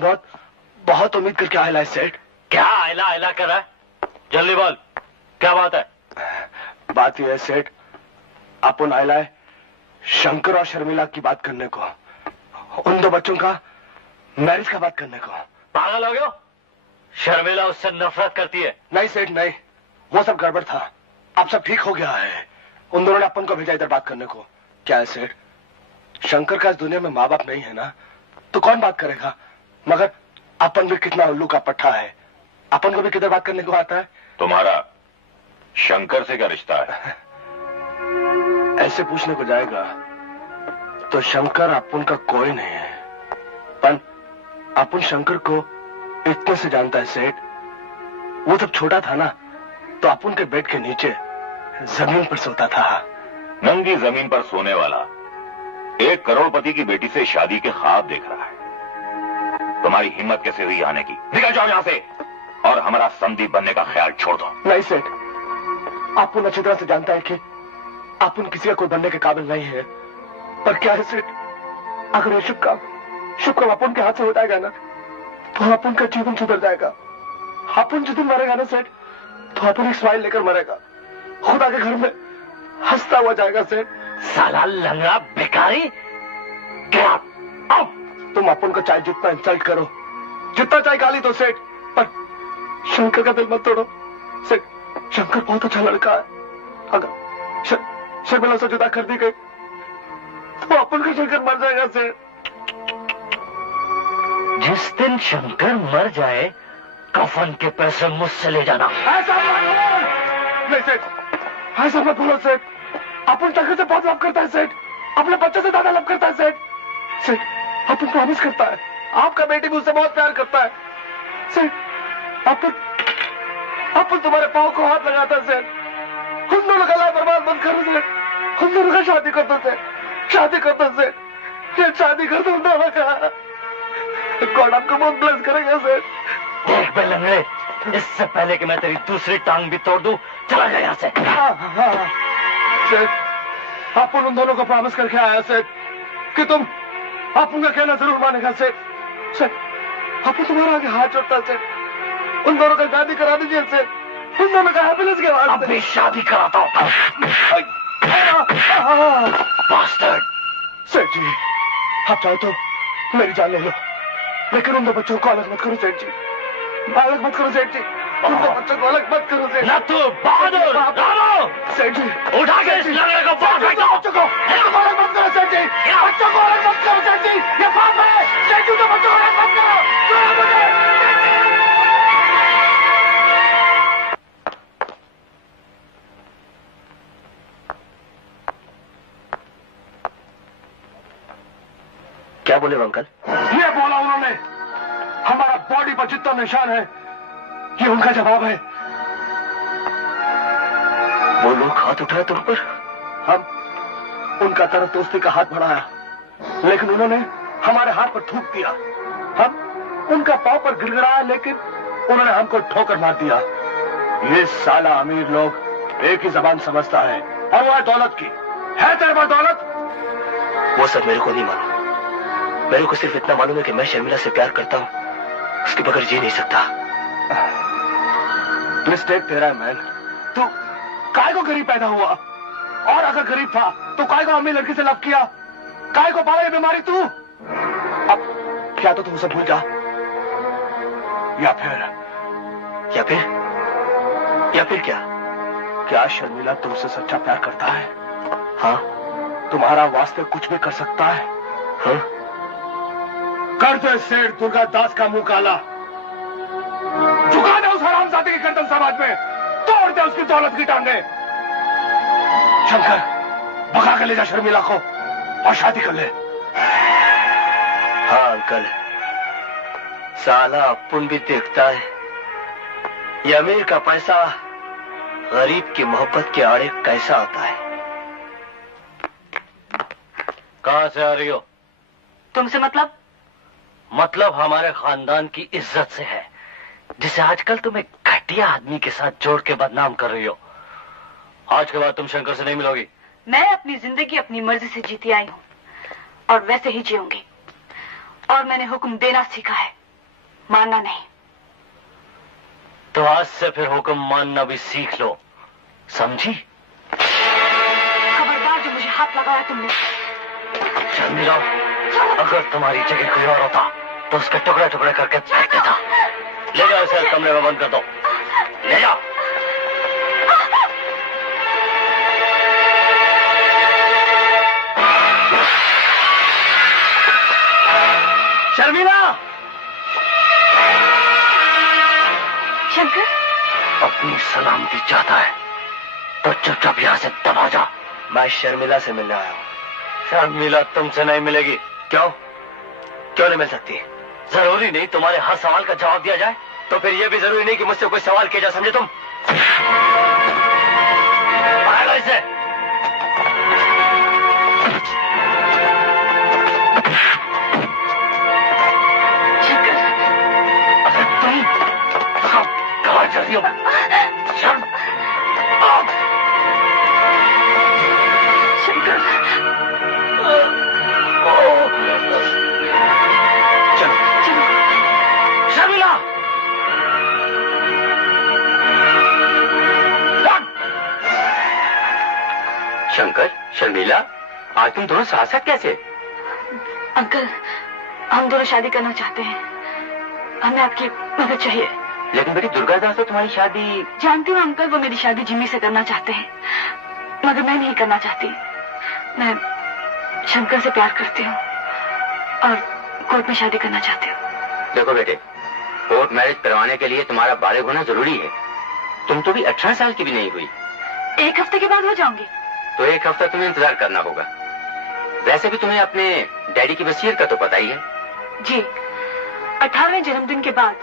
बहुत उम्मीद करके आयला है सेठ। क्या आयला कर रहा है? जल्दी बोल, क्या बात है? बात यह है सेठ, अपन आयला है शंकर और शर्मिला की बात करने को, उन दो बच्चों का मैरिज का बात करने को। पागल हो गए हो? शर्मिला उससे नफरत करती है। नहीं सेठ नहीं, वो सब गड़बड़ था, अब सब ठीक हो गया है। उन दोनों ने अपन को भेजा इधर बात करने को। क्या है सेठ, शंकर का इस दुनिया में माँ बाप नहीं है ना, तो कौन बात करेगा? मगर अपन भी कितना उल्लू का पट्टा है, अपन को भी किधर बात करने को आता है। तुम्हारा शंकर से क्या रिश्ता है? ऐसे पूछने को जाएगा तो शंकर अपन का कोई नहीं है, पर अपन शंकर को इतने से जानता है सेठ। वो जब छोटा था ना तो अपन के बेड के नीचे जमीन पर सोता था। नंगी जमीन पर सोने वाला एक करोड़पति की बेटी से शादी के ख्वाब देख रहा है। तुम्हारी हिम्मत कैसे हुई आने की? निकल जाओ यहां से और हमारा समधी बनने का ख्याल छोड़ दो। नहीं सेठ, अपन अच्छी तरह से जानता है कि अपन किसी का कोई बनने के काबिल नहीं है, पर क्या है सेठ, अगर ये शुभ काम अपन के हाथ से हो जाएगा ना तो अपन का जीवन सुधर जाएगा। अपन जिस दिन मरेगा ना सेठ तो अपन एक स्माइल लेकर मरेगा, खुदा के घर में हंसता हुआ जाएगा सेठ। साला लंगड़ा भिखारी, क्या? तुम अपन को चाहे जितना इंसल्ट करो, जितना चाहे गाली दो सेठ, पर शंकर का दिल मत तोड़ो सेठ। शंकर बहुत अच्छा लड़का है, अगर शर्मिला से जुदा कर दी गई तो अपन का शंकर मर जाएगा सेठ। जिस दिन शंकर मर जाए कफन के पैसे मुझसे ले जाना। ऐसा मत बोलो। नहीं सेठ, ऐसा मत बोलो सेठ। अपन शंकर से बहुत लव करता है सेठ, अपने बच्चे से ज्यादा लव करता है सेठ। सेठ, अपन प्रॉमिस करता है, आपका बेटी भी उससे बहुत प्यार करता है सेठ। अपन तुम्हारे पाँव को हाथ लगाता है सेठ। उन दोनों का लाइफ बर्बाद मत करो सेठ, उन दोनों का शादी कर दो सेठ, शादी कर दो सेठ, शादी कर दो उन दोनों का। गॉड आपको बहुत ब्लेस करेगा सेठ। देख बे लंगड़े, इससे पहले कि मैं तेरी दूसरी टांग भी तोड़ दूं, चला जा यहाँ से। सेठ, आप उन दोनों को प्रॉमिस करके आया सेठ कि तुम आप उनका कहना जरूर मानेगा सेठ। सेठ, आप तुम्हारा आगे हाथ जोड़ता सेठ, उन दोनों का शादी करा दीजिए सेठ, उन दोनों का हैप्पीनेस के वास्ते। अब भी शादी कराता हूँ। बास्टर्ड। सेठ जी, आप चाहे तो मेरी जान ले लो, लेकिन उन दो बच्चों को अलग मत करो सेठ जी, अलग मत करो सेठ जी, उन दो बच्चों को अलग मत करो सेठ। ना तू बहादुर, सेठ जी उठा के इस लड़के को बाहर फेंको। बच्चों को अलग मत करो सेठ जी, बच्चों को अलग मत करो सेठ जी, ये पाप है सेठ जी, तो बच्चों को अलग मत करो। क्या बोले अंकल? ये बोला उन्होंने, हमारा बॉडी पर जितना निशान है ये उनका जवाब है। वो लोग हाथ उठाए तुम पर? हम उनका तरफ दोस्ती का हाथ बढ़ाया, लेकिन उन्होंने हमारे हाथ पर थूक दिया। हम उनका पांव पर गिड़गिड़ाया, लेकिन उन्होंने हमको ठोकर मार दिया। ये साला अमीर लोग एक ही जबान समझता है, और वो है दौलत की। है तेरे पास दौलत? वो सब मेरे को नहीं मालूम। मेरे को सिर्फ इतना मालूम है कि मैं शर्मिला से प्यार करता हूँ, उसके बगैर जी नहीं सकता। मिस्टेक तेरा है मैन। तू काय को गरीब पैदा हुआ, और अगर गरीब था तो काय को अमीर लड़की से लव किया, काय को पाला ये बीमारी तू? अब क्या तो तू उसे भूल जा, या फिर क्या? क्या शर्मिला तुमसे सच्चा प्यार करता है? हाँ, तुम्हारा वास्ते कुछ भी कर सकता है। हाँ? कर दे सेठ दुर्गा दास का मुंह काला, झुका दे उस हरामजादे की गर्दन समाज में, तोड़ दे उसकी दौलत की टांगे। शंकर, भगा कर ले जा शर्मिला को और शादी कर ले। हाँ अंकल, साला अपुन भी देखता है ये अमीर का पैसा गरीब की मोहब्बत के आड़े कैसा आता है। कहां से आ रही हो? तुमसे मतलब हमारे खानदान की इज्जत से है, जिसे आजकल तुम एक घटिया आदमी के साथ जोड़ के बदनाम कर रही हो। आज के बाद तुम शंकर से नहीं मिलोगी। मैं अपनी जिंदगी अपनी मर्जी से जीती आई हूँ और वैसे ही जीऊंगी, और मैंने हुक्म देना सीखा है, मानना नहीं। तो आज से फिर हुक्म मानना भी सीख लो, समझी? खबरदार जो मुझे हाथ लगाया तुमने। शर्मिला, अगर तुम्हारी जगह कोई और होता तो उसके टुकड़े टुकड़े करके फेंक देता। ले जाओ इसे कमरे में बंद कर दो, ले जाओ। शर्मिला! शंकर, अपनी सलामती चाहता है तो चुपचाप यहाँ से दबा जा। मैं शर्मिला से मिलने आया हूँ। शर्मिला तुमसे नहीं मिलेगी। क्यों नहीं मिल सकती? जरूरी नहीं तुम्हारे हर सवाल का जवाब दिया जाए, तो फिर यह भी जरूरी नहीं कि मुझसे कोई सवाल किया जा, समझे तुम? भागो इसे। अरे तुम कहाँ जा रही हो? शंकर, शर्मिला, आज तुम दोनों साथ साथ कैसे? अंकल, हम दोनों शादी करना चाहते हैं, हमें आपकी मदद चाहिए। लेकिन बेटी दुर्गादास तो तुम्हारी शादी... जानती हूँ अंकल, वो मेरी शादी जिम्मी से करना चाहते हैं, मगर मैं नहीं करना चाहती। मैं शंकर से प्यार करती हूँ और कोर्ट में शादी करना चाहती हूँ। देखो बेटे, कोर्ट मैरिज करवाने के लिए तुम्हारा बालिग होना जरूरी है। तुम तो भी 18 साल की भी नहीं हुई। 1 हफ्ते के बाद हो जाऊंगी। तो 1 हफ्ता तुम्हें इंतजार करना होगा। वैसे भी तुम्हें अपने डैडी की वसीयत का तो पता ही है। जी, 18वें जन्मदिन के बाद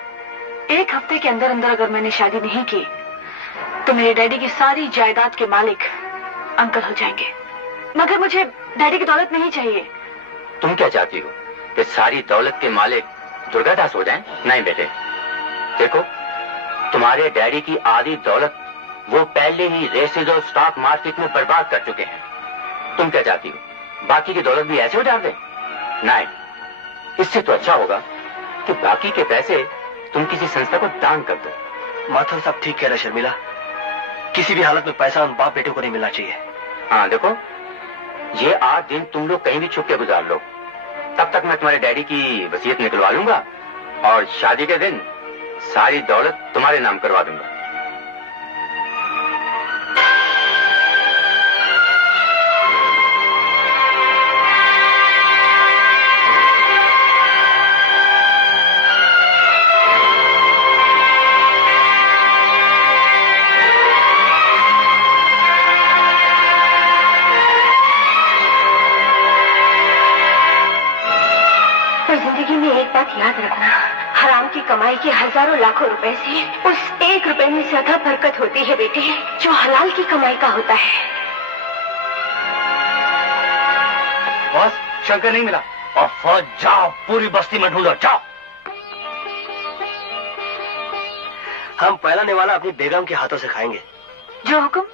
1 हफ्ते के अंदर अंदर अगर मैंने शादी नहीं की तो मेरे डैडी की सारी जायदाद के मालिक अंकल हो जाएंगे। मगर मुझे डैडी की दौलत नहीं चाहिए। तुम क्या चाहती हो कि सारी दौलत के मालिक दुर्गादास हो जाएं? नहीं बेटे, देखो तुम्हारे डैडी की आधी दौलत वो पहले ही रेसेज और स्टॉक मार्केट में बर्बाद कर चुके हैं। तुम क्या चाहती हो, बाकी की दौलत भी ऐसे उजाड़ दें? नहीं, इससे तो अच्छा होगा कि बाकी के पैसे तुम किसी संस्था को दान कर दो। माथुर साहब ठीक कह रहे शर्मिला, किसी भी हालत में पैसा उन बाप बेटे को नहीं मिलना चाहिए। हाँ देखो, ये 8 दिन तुम लोग कहीं भी छुप के गुजार लो, तब तक मैं तुम्हारे डैडी की वसीयत निकलवा लूंगा और शादी के दिन सारी दौलत तुम्हारे नाम करवा दूंगा। जिंदगी में एक बात याद रखना, हराम की कमाई के हजारों लाखों रुपए से उस 1 रुपए में ज्यादा बरकत होती है बेटे, जो हलाल की कमाई का होता है। बॉस, शंकर नहीं मिला। और फौज जाओ, पूरी बस्ती में ढूंढो, जाओ। हम पहला निवाला अपनी बेगम के हाथों से खाएंगे। जो हुक्म।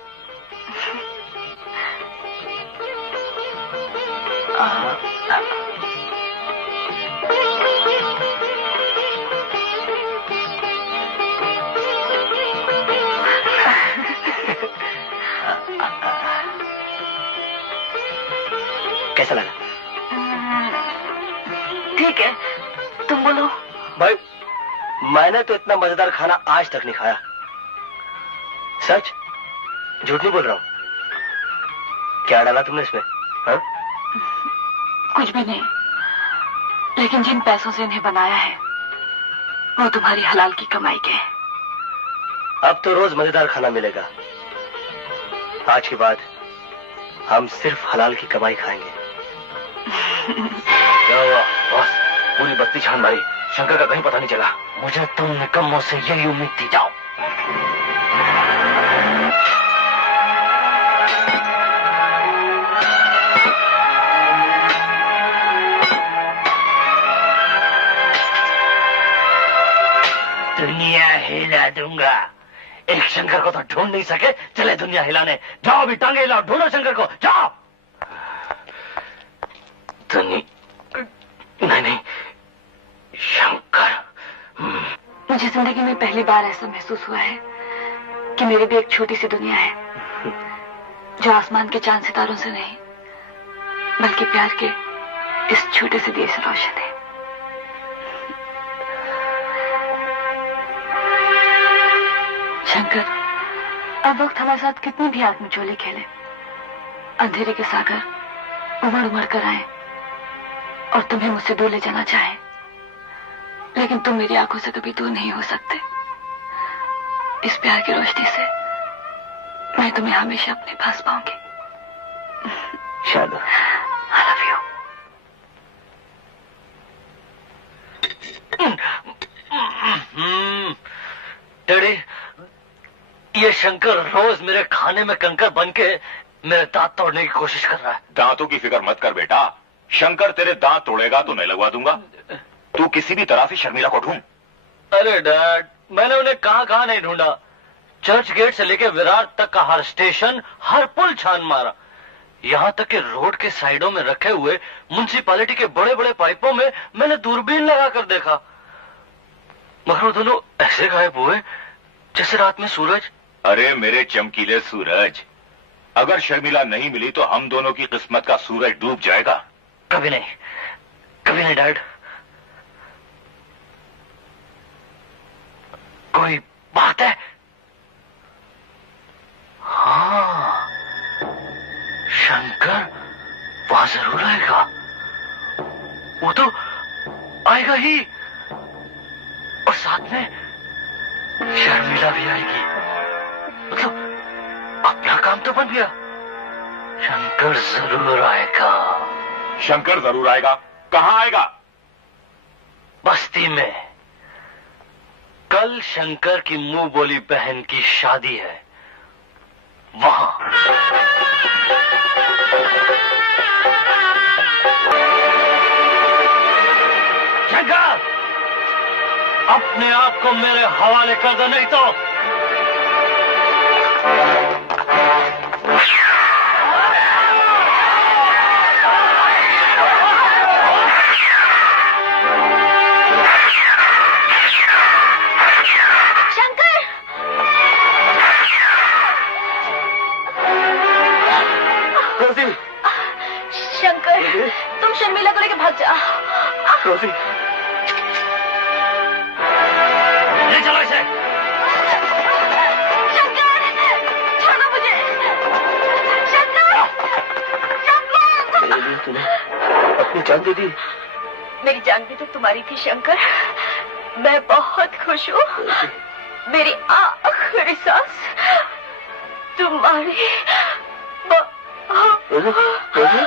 कैसा लगा? ठीक है, तुम बोलो। भाई, मैंने तो इतना मजेदार खाना आज तक नहीं खाया। सच, झूठ नहीं बोल रहा हूं। क्या डाला तुमने इसमें? हाँ? कुछ भी नहीं, लेकिन जिन पैसों से इन्हें बनाया है वो तुम्हारी हलाल की कमाई के हैं। अब तो रोज मजेदार खाना मिलेगा। आज के बाद हम सिर्फ हलाल की कमाई खाएंगे। क्या हुआ बॉस? पूरी बस्ती छान मारी, शंकर का कहीं पता नहीं चला। मुझे तुम निकम्मों से यही उम्मीद थी। जाओ। दुनिया हिला दूंगा। एक शंकर को तो ढूंढ नहीं सके, चले दुनिया हिलाने। जाओ, अभी टांगे हिलाओ, ढूंढो शंकर को, जाओ। नहीं, शंकर। मुझे जिंदगी में पहली बार ऐसा महसूस हुआ है कि मेरी भी एक छोटी सी दुनिया है, जो आसमान के चांद सितारों से नहीं बल्कि प्यार के इस छोटे से दिए से रोशन है। शंकर, अब वक्त हमारे साथ कितनी भी आग मिचोले खेले, अंधेरे के सागर उमड़ उमड़ कर आए और तुम्हें मुझसे दूर ले जाना चाहे, लेकिन तुम मेरी आंखों से कभी दूर नहीं हो सकते। इस प्यार की रोशनी से मैं तुम्हें हमेशा अपने पास पाऊंगी। शायद I love you। डैडी, ये शंकर रोज मेरे खाने में कंकर बन के मेरे दांत तोड़ने की कोशिश कर रहा है। दांतों की फिक्र मत कर बेटा, शंकर तेरे दांत तोड़ेगा तो मैं लगवा दूंगा। तू किसी भी तरह से शर्मिला को ढूंढ। अरे डैड, मैंने उन्हें कहां नहीं ढूंढा। चर्च गेट से लेकर विरार तक का हर स्टेशन, हर पुल छान मारा, यहां तक कि रोड के साइडों में रखे हुए म्युनिसिपैलिटी के बड़े बड़े पाइपों में मैंने दूरबीन लगा कर देखा, मगर वो दोनों ऐसे गायब हुए जैसे रात में सूरज। अरे मेरे चमकीले सूरज, अगर शर्मिला नहीं मिली तो हम दोनों की किस्मत का सूरज डूब जाएगा। कभी नहीं डैड। कोई बात है? हाँ, शंकर वहां जरूर आएगा। वो तो आएगा ही, और साथ में शर्मिला भी आएगी। मतलब अपना काम तो बन गया। शंकर जरूर आएगा। शंकर जरूर आएगा? कहां आएगा? बस्ती में। कल शंकर की मुंह बोली बहन की शादी है, वहां। शंकर, को मेरे हवाले कर दो, नहीं तो तुम शर्मिला को लेकर भाग जाओ। रोजी, ले चलो इसे। शंकर, छोड़ो मुझे। शंकर, मेरे लिए तूने अपनी जान दे दी। मेरी जान भी तो तुम्हारी थी शंकर। मैं बहुत खुश हूँ। मेरी आखिरी सांस तुम्हारी। रोजी, रोजी।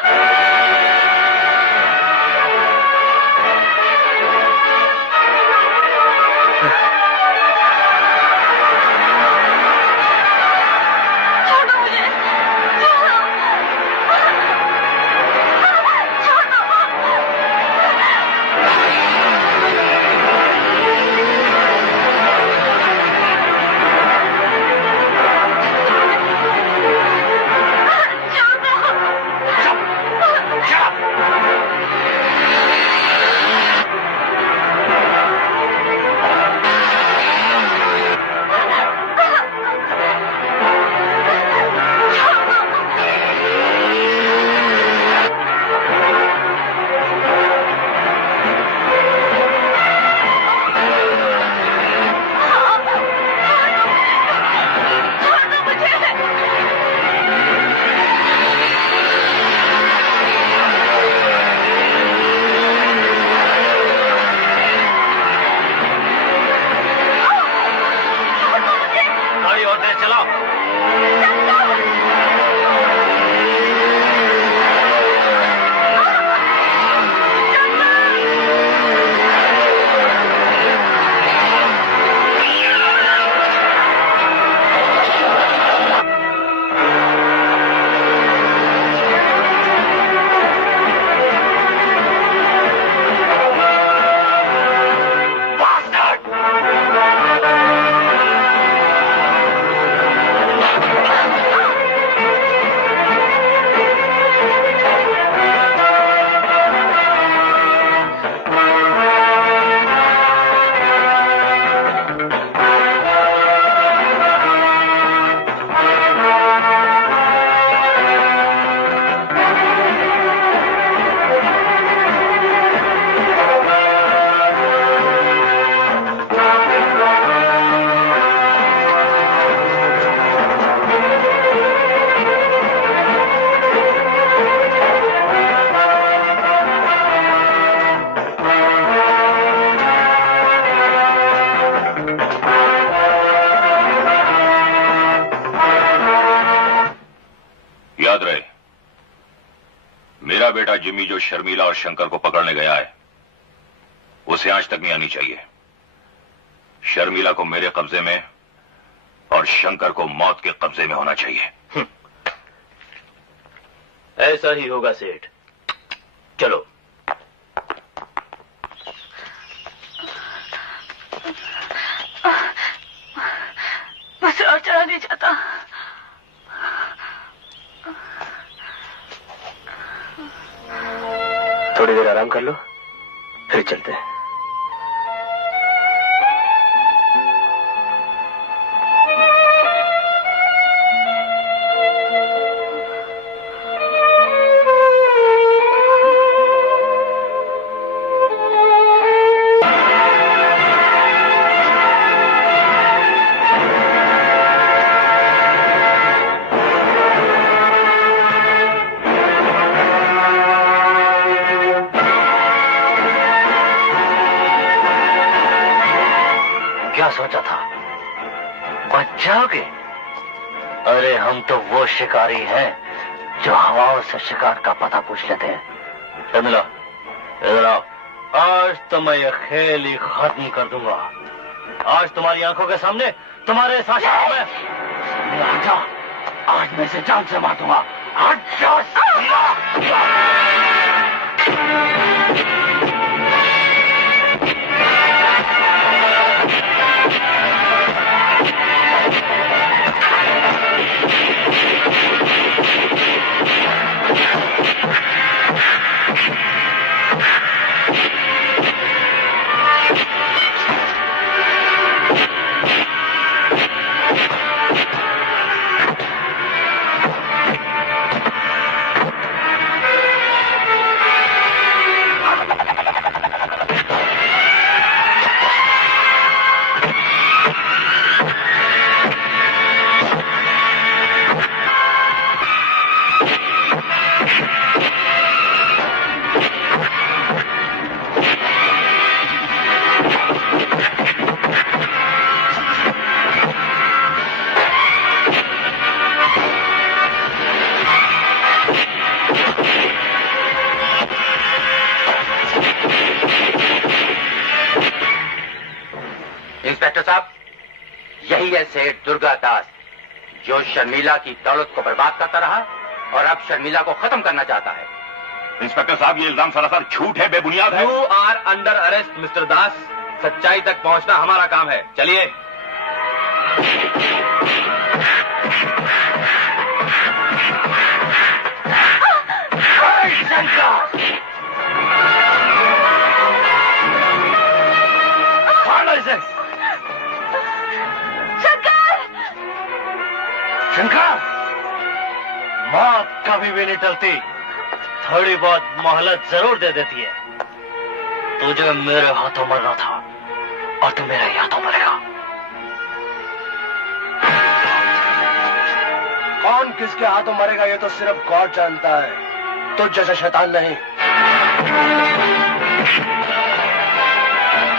बेटा जिम्मी जो शर्मिला और शंकर को पकड़ने गया है उसे आज तक नहीं आनी चाहिए। शर्मिला को मेरे कब्जे में और शंकर को मौत के कब्जे में होना चाहिए। ऐसा ही होगा सेठ। चलो। बस और चला नहीं जाता। थोड़ी देर आराम कर लो फिर चलते हैं। क्या सोचा था बच जाओगे? अरे हम तो वो शिकारी हैं जो हवाओं से शिकार का पता पूछ लेते हैं। शर्मिला इधर आओ। आज तो मैं ये खेल ही खत्म कर दूंगा। आज तुम्हारी आंखों के सामने तुम्हारे शासन में हट जाओ। आज मैं इसे जान से मार दूंगा। हट जाओ। सेठ दुर्गा दास, जो शर्मिला की दौलत को बर्बाद करता रहा और अब शर्मिला को खत्म करना चाहता है। इंस्पेक्टर साहब, ये इल्जाम सरासर झूठ है, बेबुनियाद है। You are under arrest mister Das. सच्चाई तक पहुंचना हमारा काम है। चलिए। शंकर, मौत कभी भी नहीं टलती, थोड़ी बहुत मोहलत जरूर दे देती है। तुझे मेरे हाथों मरना था और तू मेरे हाथों मरेगा। कौन किसके हाथों मरेगा ये तो सिर्फ गॉड जानता है, तुझ जैसा शैतान नहीं।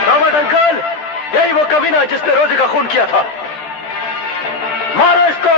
रॉबर्ट अंकल, यही वो कमीना जिसने रोजी का खून किया था। मारो इसको।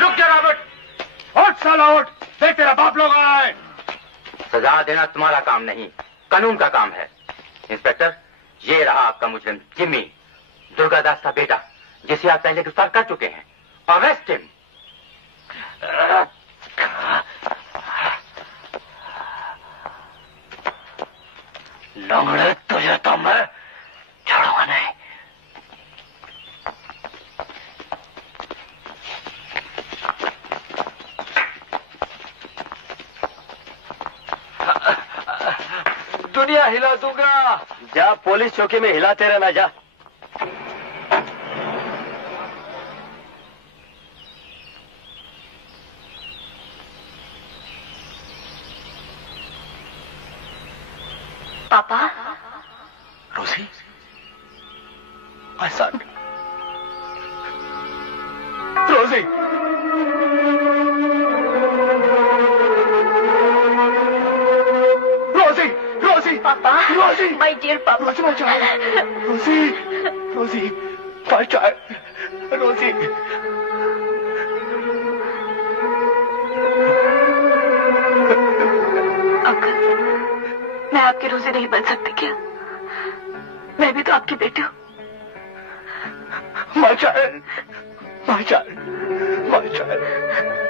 रुक जा रॉबर्ट। उठ साला उठ, देख तेरा बाप लोग आया है। सजा देना तुम्हारा काम नहीं, कानून का काम है। इंस्पेक्टर, ये रहा आपका मुजरिम जिम्मी, दुर्गादास का बेटा, जिसे आप पहले गिरफ्तार कर चुके हैं। Arrest him. लंगड़े, तुझे तो मैं छोड़ूंगा नहीं। दुनिया हिला दूंगा। जा पुलिस चौकी में हिलाते रहना, जा। पापा, रोजी, my son. रोजी, रोजी, रोजी, पापा, रोजी, माय डियर पापा, रोजी, my child. रोजी, रोजी, my child. रोजी, अंकल, मैं आपकी रोजी नहीं बन सकती क्या? मैं भी तो आपकी बेटी हूँ। my child, my child, my child.